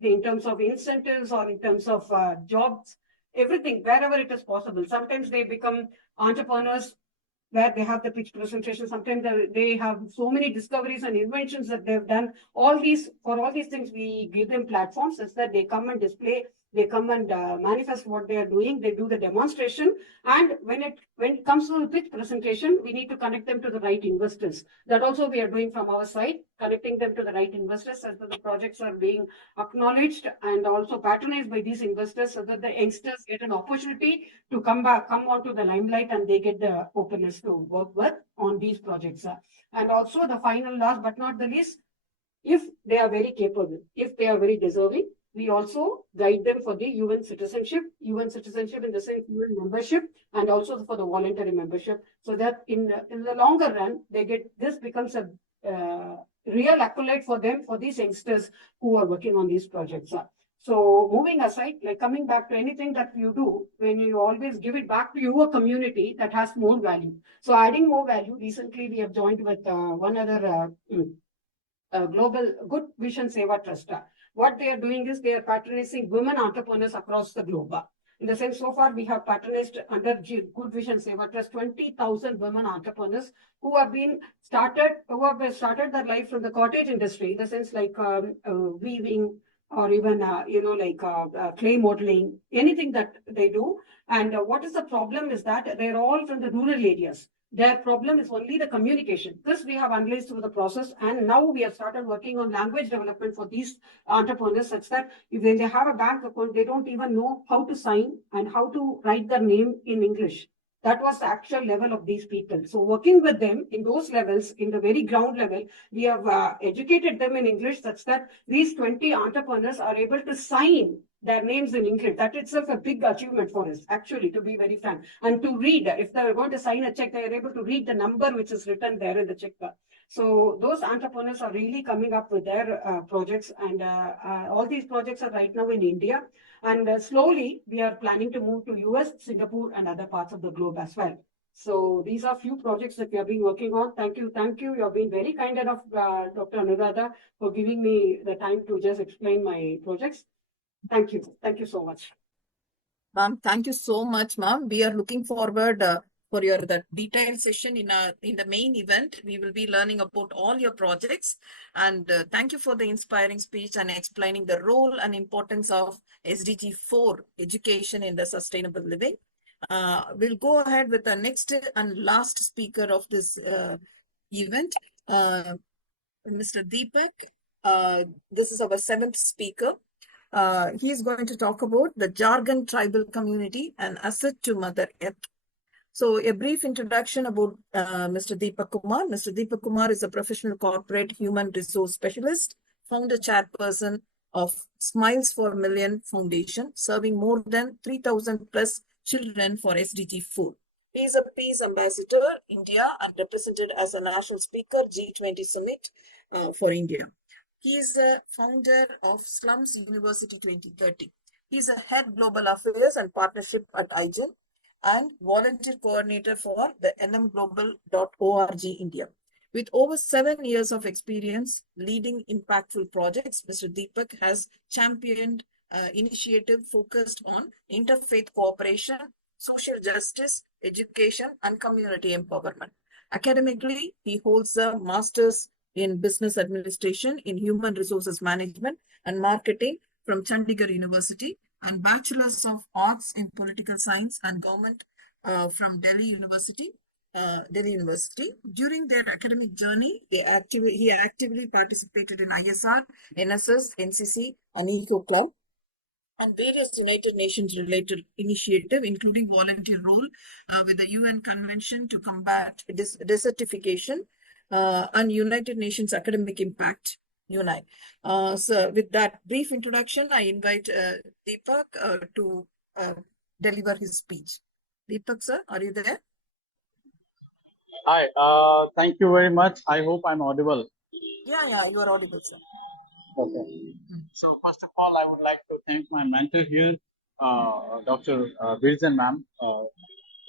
in terms of incentives or in terms of jobs, everything wherever it is possible. Sometimes they become entrepreneurs where they have the pitch presentation. Sometimes they have so many discoveries and inventions that they've done. For all these things, we give them platforms such that they come and display, they come and manifest what they are doing. They do the demonstration, and when it comes to the pitch presentation, we need to connect them to the right investors. That also we are doing from our side, connecting them to the right investors, so that the projects are being acknowledged and also patronized by these investors, so that the youngsters get an opportunity to come onto the limelight, and they get the openness to work with on these projects. And also the final, last but not the least, if they are very capable, if they are very deserving, we also guide them for the UN citizenship in the sense UN membership, and also for the voluntary membership, so that in the longer run, this becomes a real accolade for them, for these youngsters who are working on these projects. So moving aside, like coming back to anything that you do, when you always give it back to your community, that has more value. So adding more value, recently we have joined with one other global Good Vision Seva Trust. What they are doing is they are patronizing women entrepreneurs across the globe. In the sense, so far we have patronized under Good Vision Seva Trust 20,000 women entrepreneurs who have started their life from the cottage industry, in the sense like weaving, or even clay modeling, anything that they do. And what is the problem is that they're all from the rural areas. Their problem is only the communication. This we have analyzed through the process, and now we have started working on language development for these entrepreneurs, such that if they have a bank account, they don't even know how to sign and how to write their name in English. That was the actual level of these people. So working with them in those levels, in the very ground level, we have educated them in English, such that these 20 entrepreneurs are able to sign their names in English. That itself a big achievement for us, actually, to be very frank. And to read, if they are going to sign a check, they are able to read the number which is written there in the check. So those entrepreneurs are really coming up with their projects, and all these projects are right now in India. And slowly, we are planning to move to US, Singapore, and other parts of the globe as well. So these are few projects that we have been working on. Thank you. You have been very kind enough, Dr. Anuradha, for giving me the time to just explain my projects. Thank you. Thank you so much. Ma'am, thank you so much, ma'am. We are looking forward for the detailed session in the main event. We will be learning about all your projects, and thank you for the inspiring speech and explaining the role and importance of SDG 4 education in the sustainable living. We'll go ahead with the next and last speaker of this event, Mr. Deepak. This is our 7th speaker. He is going to talk about the Jargon tribal community and asset to Mother Earth. So a brief introduction about Mr. Deepak Kumar. Mr. Deepak Kumar is a professional corporate human resource specialist, founder chairperson of Smiles for Million Foundation, serving more than 3,000 plus children for SDG 4. He is a peace ambassador India and represented as a national speaker G20 Summit for India. He is a founder of Slums University 2030. He is a head global affairs and partnership at IGEN and volunteer coordinator for the nmglobal.org India. With over 7 years of experience leading impactful projects, Mr. Deepak has championed initiative focused on interfaith cooperation, social justice, education, and community empowerment. Academically, he holds a master's in business administration, in human resources management and marketing from Chandigarh University, and bachelor's of arts in political science and government from Delhi University. During their academic journey, he actively participated in ISR, NSS, NCC, and Eco Club, and various United Nations related initiatives, including volunteer role with the UN Convention to combat desertification and United Nations Academic Impact, UNI. So with that brief introduction, I invite Deepak to deliver his speech. Deepak sir, are you there? Hi, thank you very much. I hope I'm audible. Yeah, you are audible, sir. Okay. So first of all, I would like to thank my mentor here, Dr. Virjan ma'am.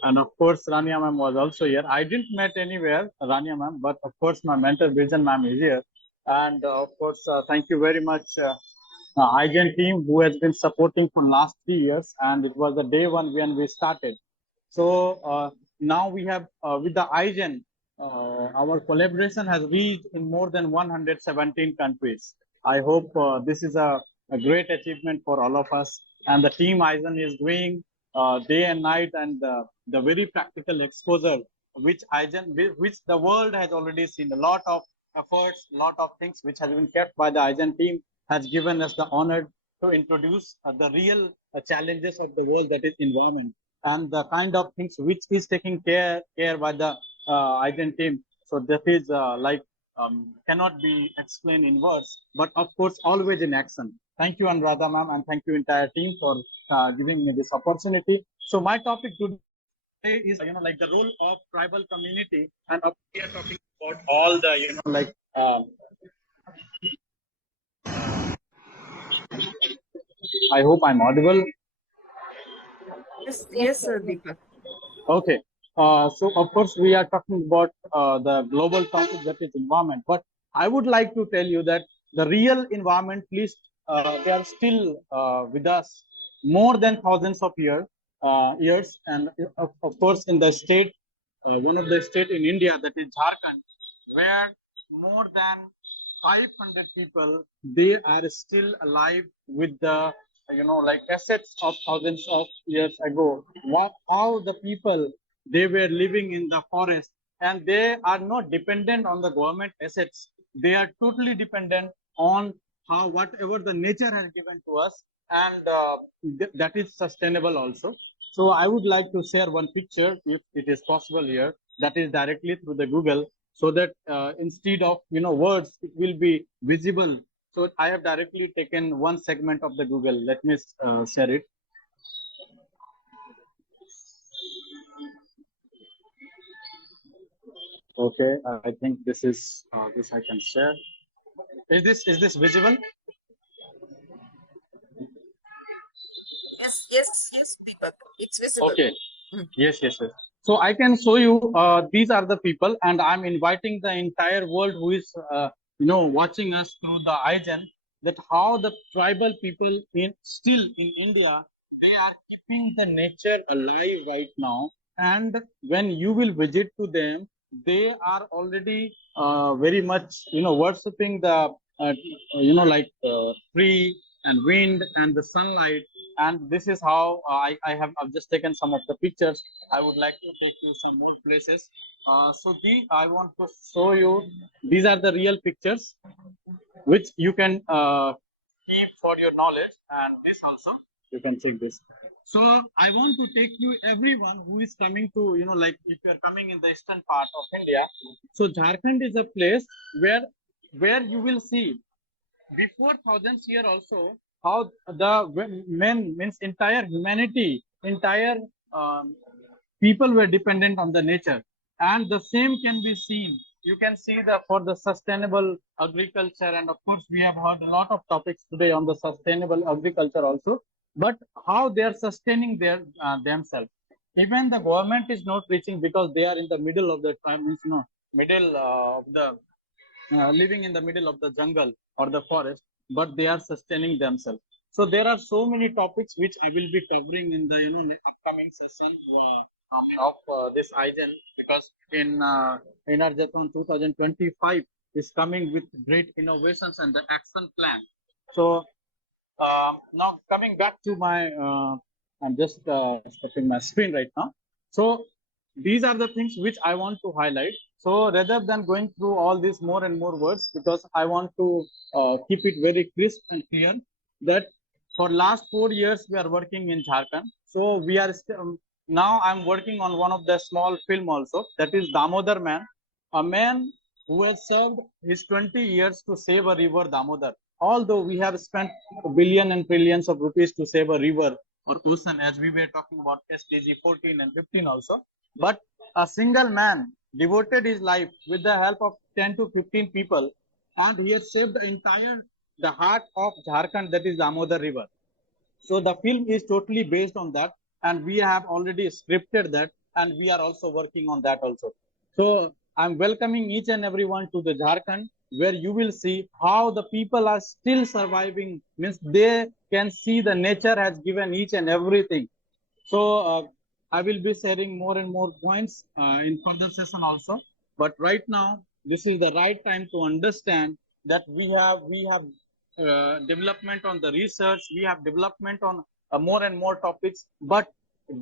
And of course, Rania ma'am was also here. I didn't met anywhere, Rania ma'am, but of course, my mentor Virjan ma'am is here. And of course, thank you very much, IGEN team, who has been supporting for last 3 years. And it was the day one when we started. So now we have with the IGEN, our collaboration has reached in more than 117 countries. I hope this is a great achievement for all of us, and the team IGEN is doing day and night, and the very practical exposure which which the world has already seen. A lot of efforts, lot of things which has been kept by the IGEN team has given us the honor to introduce the real challenges of the world, that is environment, and the kind of things which is taking care by the IGEN team. So that is cannot be explained in words, but of course always in action. Thank you, Anuradha ma'am, and thank you entire team for giving me this opportunity. So my topic today is like the role of tribal community, and we are talking about all the I hope I'm audible. Yes, Deepak. Okay. So of course we are talking about the global topic, that is environment. But I would like to tell you that the real environmentalists, they are still with us more than thousands of years, and of course in the state, one of the state in India, that is Jharkhand, where more than 500 people, they are still alive with the like assets of thousands of years ago. How the people, they were living in the forest, and they are not dependent on the government assets. They are totally dependent on how whatever the nature has given to us, and that is sustainable also. So I would like to share one picture, if it is possible here, that is directly through the Google, so that instead of words, it will be visible. So I have directly taken one segment of the Google. Let me share it. Okay, I think this is this I can share. Is this visible? Yes, Deepak. It's visible. Okay. Yes. So I can show you. These are the people, and I'm inviting the entire world who is watching us through the IGEN, that how the tribal people still in India, they are keeping the nature alive right now. And when you will visit to them, they are already very much worshipping the tree and wind and the sunlight. And this is how I've just taken some of the pictures. I would like to take you some more places. I want to show you, these are the real pictures which you can keep for your knowledge, and this also you can check this. So I want to take you, everyone who is coming to like if you are coming in the eastern part of India. So Jharkhand is a place where you will see before thousands year also how the men, means entire humanity, entire people were dependent on the nature, and the same can be seen. You can see that for the sustainable agriculture, and of course we have heard a lot of topics today on the sustainable agriculture also, but how they are sustaining their themselves. Even the government is not reaching, because they are in the middle of the middle of the living in the middle of the jungle or the forest, but they are sustaining themselves. So there are so many topics which I will be covering in the upcoming session of this IGEN, because in ENERGETHON 2025 is coming with great innovations and the action plan. So now coming back to my, I'm just stopping my screen right now. So these are the things which I want to highlight. So rather than going through all these more and more words, because I want to keep it very crisp and clear, that for last 4 years we are working in Jharkhand. So we are now I'm working on one of the small film also, that is Damodar Man, a man who has served his 20 years to save a river, Damodar. Although we have spent billions and trillions of rupees to save a river or ocean, as we were talking about SDG 14 and 15 also, but a single man devoted his life with the help of 10 to 15 people, and he has saved the heart of Jharkhand, that is Damodar River. So the film is totally based on that, and we have already scripted that, and we are also working on that also. So I'm welcoming each and everyone to the Jharkhand, where you will see how the people are still surviving, means they can see the nature has given each and everything. So I will be sharing more and more points in further session also. But right now, this is the right time to understand that we have development on the research, we have development on more and more topics. But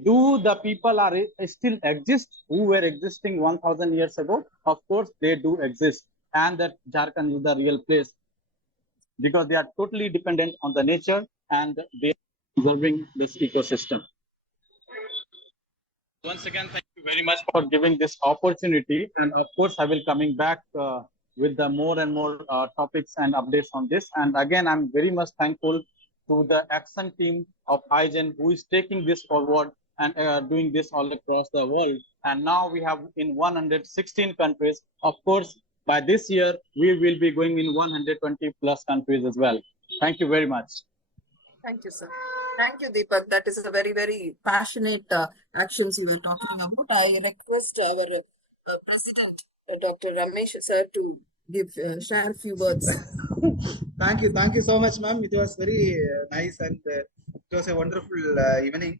do the people are still exist who were existing 1,000 years ago? Of course, they do exist, and that Jharkhand is the real place because they are totally dependent on the nature and they are preserving this ecosystem. Once again, thank you very much for giving this opportunity. And of course, I will coming back with the more and more topics and updates on this. And again, I'm very much thankful to the action team of IGEN who is taking this forward and doing this all across the world. And now we have in 116 countries. Of course, by this year, we will be going in 120 plus countries as well. Thank you very much. Thank you, sir. Thank you, Deepak. That is a very, very passionate actions you were talking about. I request our President, Dr. Ramesh, sir, to share a few words. Thank you so much, ma'am. It was very nice and it was a wonderful evening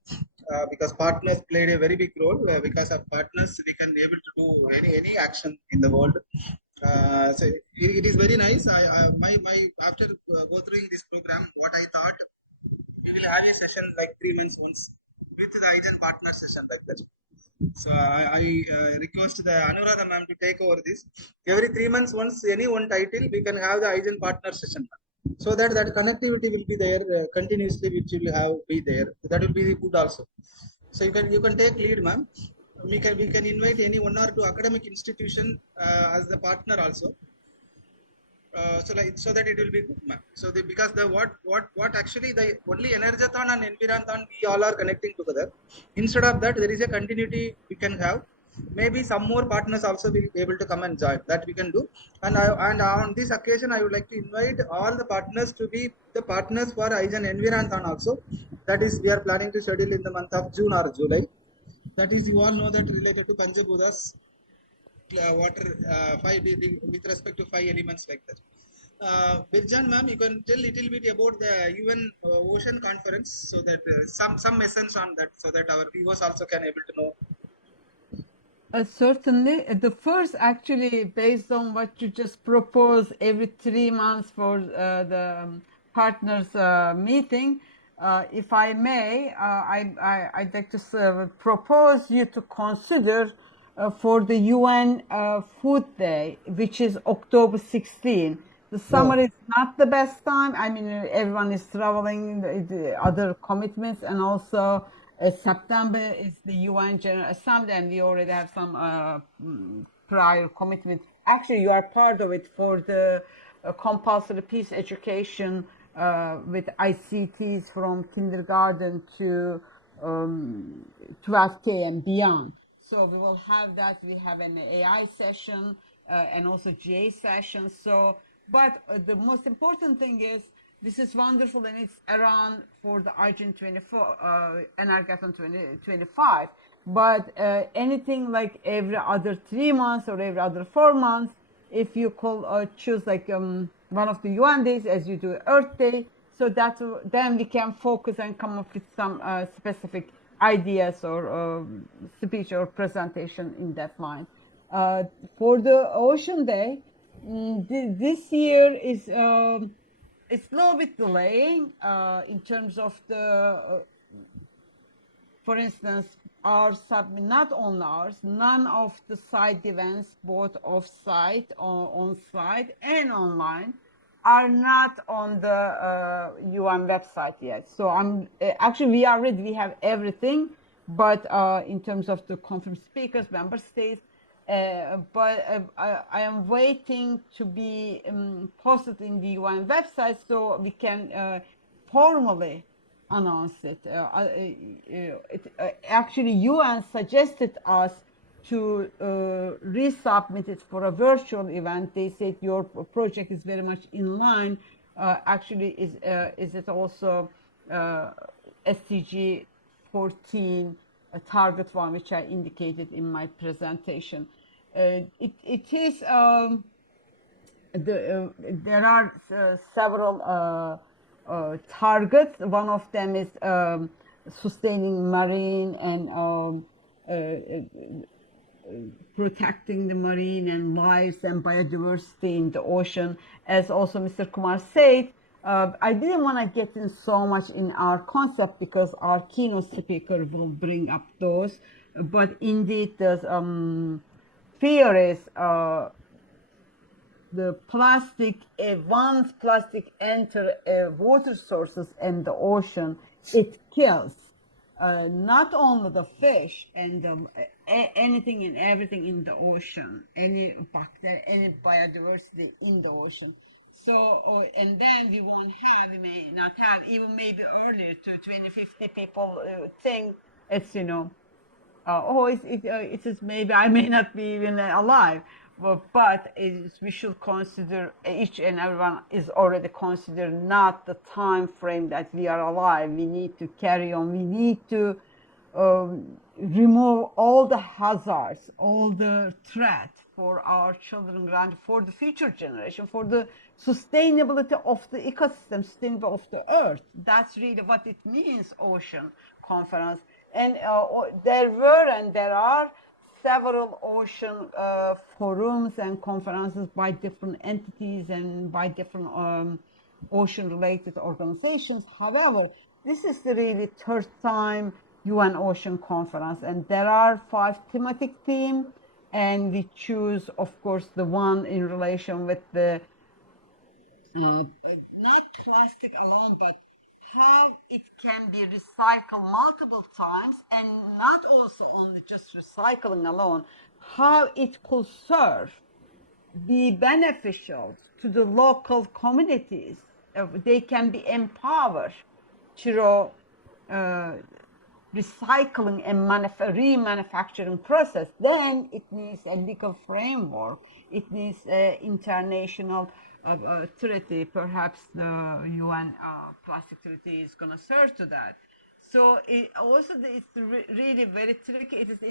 because partners played a very big role. Because of partners, we can be able to do any action in the world. So it is very nice. My after go through this program, what I thought we will have a session like 3 months once with the IGEN partner session like that. So I request the Anuradha ma'am to take over this. Every 3 months once, any one title, we can have the IGEN partner session. So that connectivity will be there continuously, which will have be there. That will be good also. So you can take lead, ma'am. We can invite any 1 or 2 academic institution as the partner also. So that it will be good, ma'am. So because the what actually the only ENERGETHON and ENVIRONthon we all are connecting together. Instead of that, there is a continuity we can have. Maybe some more partners also will be able to come and join. That we can do. And on this occasion, I would like to invite all the partners to be the partners for IGEN ENVIRONthon also. That is, we are planning to schedule in the month of June or July. That is, you all know that related to Panchabudas. Water with respect to 5 elements like that. Birjan ma'am, you can tell little bit about the UN Ocean Conference, so that some essence on that, so that our viewers also can able to know. Certainly. The first, actually, based on what you just proposed, every 3 months for the partners meeting, if I may, I'd like to propose you to consider for the UN Food Day, which is October 16. The summer is not the best time. I mean, everyone is traveling, the other commitments, and also September is the UN General Assembly, and we already have some prior commitment. Actually, you are part of it for the compulsory peace education with ICTs from kindergarten to 12K and beyond. So we will have that. We have an AI session and also GA session. So, but the most important thing is this is wonderful, and it's around for the IGEN 24, ENERGETHON 2025. But anything like every other 3 months or every other 4 months, if you choose like one of the UN days as you do Earth Day, so that then we can focus and come up with some specific ideas or speech or presentation in that line. For the Ocean Day, this year is it's a little bit delaying in terms of the, for instance, our summit, not only ours, none of the side events, both off-site, on-site, and online, are not on the UN website yet. So actually we are ready. We have everything, but in terms of the conference speakers, member states, but I am waiting to be posted in the UN website so we can formally announce it. Actually, UN suggested us to resubmit it for a virtual event. They said your project is very much in line. Actually, is it also SDG 14 target one, which I indicated in my presentation. It is there are several targets. One of them is sustaining marine and protecting the marine and lives and biodiversity in the ocean. As also Mr. Kumar said, I didn't want to get in so much in our concept because our keynote speaker will bring up those. But indeed, the fear is the plastic, once plastic enter water sources and the ocean, it kills not only the fish and anything and everything in the ocean, any bacteria, any biodiversity in the ocean. So, and then we won't have, we may not have, even maybe earlier to 2050 people think it's, it is maybe I may not be even alive, but we should consider each and everyone is already considered not the time frame that we are alive. We need to carry on. We need to remove all the hazards, all the threat for our children, for the future generation, for the sustainability of the ecosystem, sustainability of the earth. That's really what it means, ocean conference. And there were and there are several ocean forums and conferences by different entities and by different ocean-related organizations. However, this is the really third time UN Ocean Conference, and there are 5 thematic themes, and we choose, of course, the one in relation with the not plastic alone, but how it can be recycled multiple times, and not also only just recycling alone, how it could serve, be beneficial to the local communities. They can be empowered through recycling and remanufacturing process. Then it needs a legal framework. It needs international treaty. Perhaps the UN plastic treaty is going to serve to that. So it's really very tricky. It is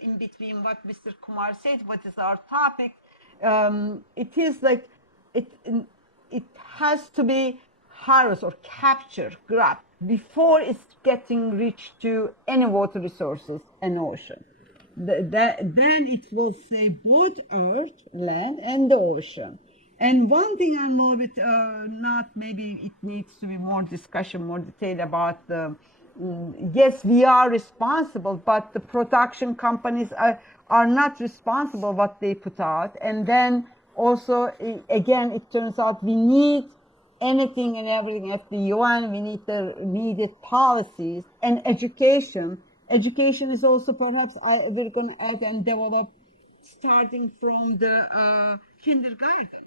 in between what Mr. Kumar said, what is our topic. It is like it has to be harvested or captured, grabbed before it's getting reached to any water resources and ocean. Then it will save both earth, land, and the ocean. And one thing I'm a little bit not, maybe it needs to be more discussion, more detail about the, yes, we are responsible, but the production companies are not responsible what they put out. And then also, again, it turns out we need anything and everything at the UN. We need the needed policies and education. Education is also perhaps we're going to add and develop starting from the kindergarten.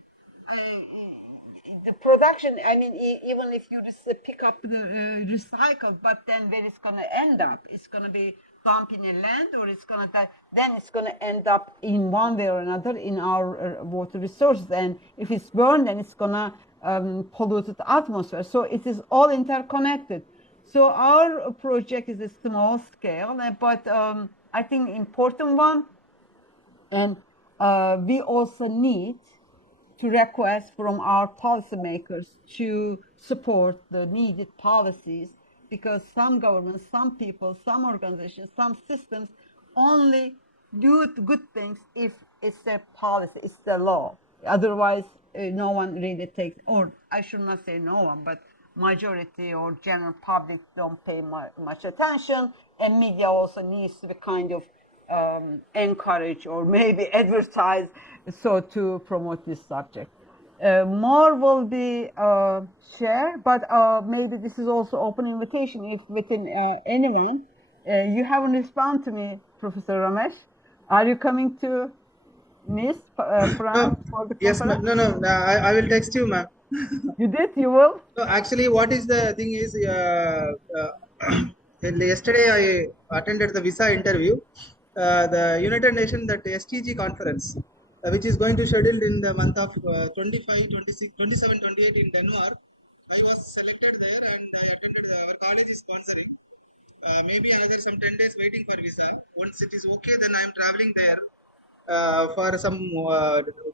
The production, I mean, even if you just pick up the recycle, but then where it's going to end up, it's going to be dumped in a land, or it's going to, then it's going to end up in one way or another in our water resources. And if it's burned, then it's going to pollute the atmosphere. So it is all interconnected. So our project is a small scale, but I think important one. And we also need to request from our policymakers to support the needed policies, because some governments, some people, some organizations, some systems only do good things if it's their policy, it's their law. Otherwise, no one really takes, or I should not say no one, but majority or general public don't pay much attention, and media also needs to be kind of encourage or maybe advertise so to promote this subject. More will be shared, but maybe this is also open invitation if within anyone. You haven't responded to me, Professor Ramesh. Are you coming to Nice, France for the Yes, conference? no, I will text you, ma'am. You did? You will? So actually, what is the thing is, yesterday I attended the visa interview, the United Nations that STG conference, which is going to scheduled in the month of 25, 26, 27, 28 in Denmark. I was selected there, and I attended. Our college is sponsoring. Maybe another some 10 days waiting for visa. Once it is okay, then I am traveling there for some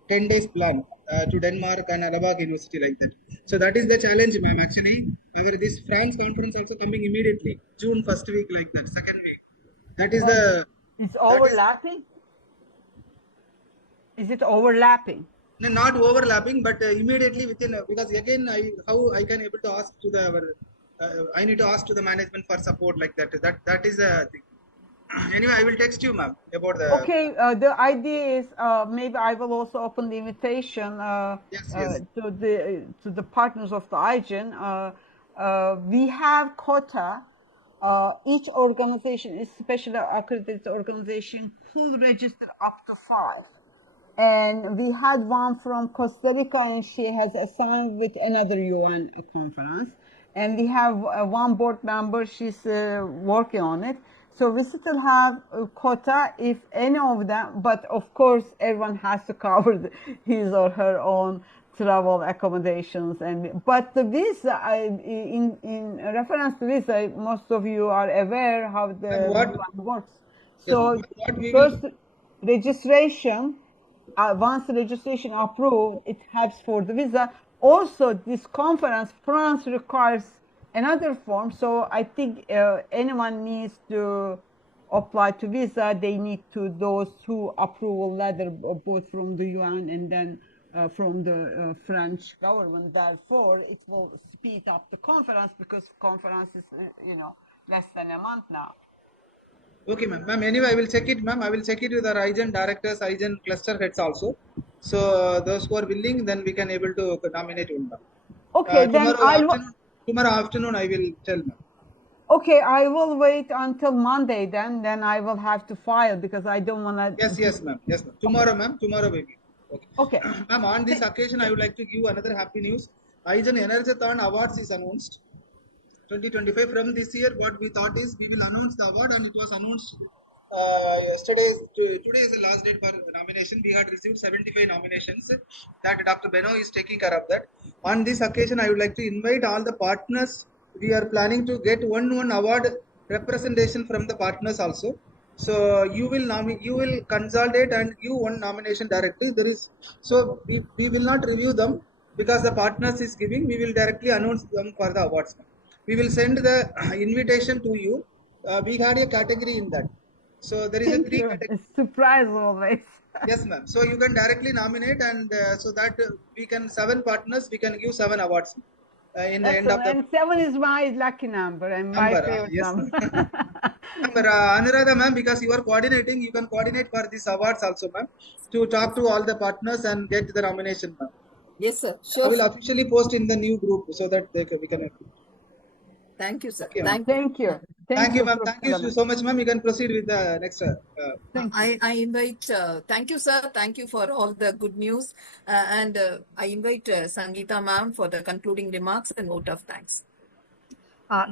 10 days plan to Denmark and Alabag University, like that. So that is the challenge, ma'am. Actually, This France conference also coming immediately, June first week, like that, second week. That is the. It's overlapping. Is it overlapping? No, not overlapping, but immediately within, because again, how I can able to ask to the I need to ask to the management for support like that. That is the thing. Anyway, I will text you, ma'am, about the. Okay, the idea is maybe I will also open the invitation Yes. to the partners of the IGEN. We have quota. Each organization, especially accredited organization, could register up to 5. And we had one from Costa Rica, and she has assigned with another UN conference. And we have one board member, she's working on it. So we still have a quota if any of them, but of course everyone has to cover his or her own travel accommodations. But the visa, in reference to visa, most of you are aware how the UN works. So first registration. Once the registration approved, it helps for the visa. Also, this conference, France requires another form. So I think anyone needs to apply to visa, they need to those 2 approval letter, both from the UN and then from the French government. Therefore, it will speed up the conference because conference is, less than a month now. Okay, ma'am. Ma'am, anyway, I will check it, ma'am. I will check it with our IGEN directors, IGEN cluster heads also. So those who are willing, then we can able to nominate one, ma'am. Okay, then tomorrow afternoon I will tell, ma'am. Okay, I will wait until Monday then. Then I will have to file because I don't want to. Yes, ma'am. Yes, ma'am. Tomorrow, ma'am. Tomorrow maybe. Okay. Ma'am, on this occasion, I would like to give another happy news. IGEN ENERGETHON Awards is announced. 2025 from this year, what we thought is we will announce the award, and it was announced yesterday. Today is the last date for nomination. We had received 75 nominations. That Dr. Beno is taking care of that. On this occasion, I would like to invite all the partners. We are planning to get one award representation from the partners also. So you will consolidate and give one nomination directly. So we will not review them because the partners is giving. We will directly announce them for the awards. We will send the invitation to you. We had a category in that. So there is a 3 categories. It's surprise always. Yes, ma'am. So you can directly nominate, and so that we can 7 partners, we can give 7 awards in the end of the. And 7 is my lucky number and my favorite number. Anuradha, ma'am, because you are coordinating, you can coordinate for these awards also, ma'am, to talk to all the partners and get the nomination, ma'am. Yes, sir. Sure. I will officially post in the new group so that we can. Thank you, sir. Okay, Thank you. Thank you, ma'am. Thank you so much, ma'am. You can proceed with the next. I invite, thank you, sir. Thank you for all the good news. And I invite Sangeeta, ma'am, for the concluding remarks and vote of thanks.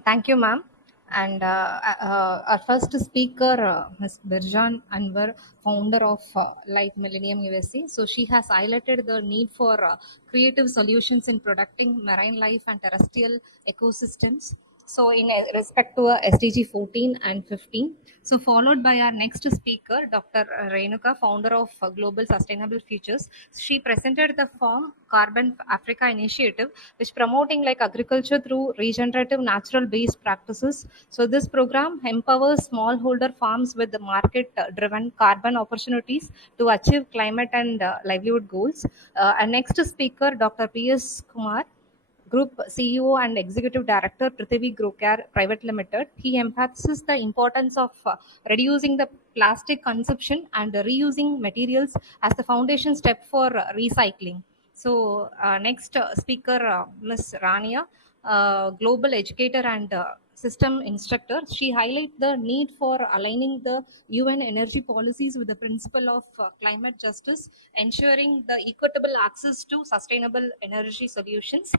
Thank you, ma'am. And our first speaker, Ms. Birjan Anwar, founder of Life Millennium USA. So she has highlighted the need for creative solutions in protecting marine life and terrestrial ecosystems. So in respect to SDG 14 and 15. So followed by our next speaker, Dr. Renuka, founder of Global Sustainable Futures. She presented the form Carbon Africa Initiative, which promoting like agriculture through regenerative natural based practices. So this program empowers smallholder farms with the market driven carbon opportunities to achieve climate and livelihood goals. Our next speaker, Dr. P.S. Sukumar, Group CEO and Executive Director, Prithvi Grocare Private Limited. He emphasizes the importance of reducing the plastic consumption and reusing materials as the foundation step for recycling. So next speaker, Ms. Rania, global educator and system instructor. She highlights the need for aligning the UN energy policies with the principle of climate justice, ensuring the equitable access to sustainable energy solutions.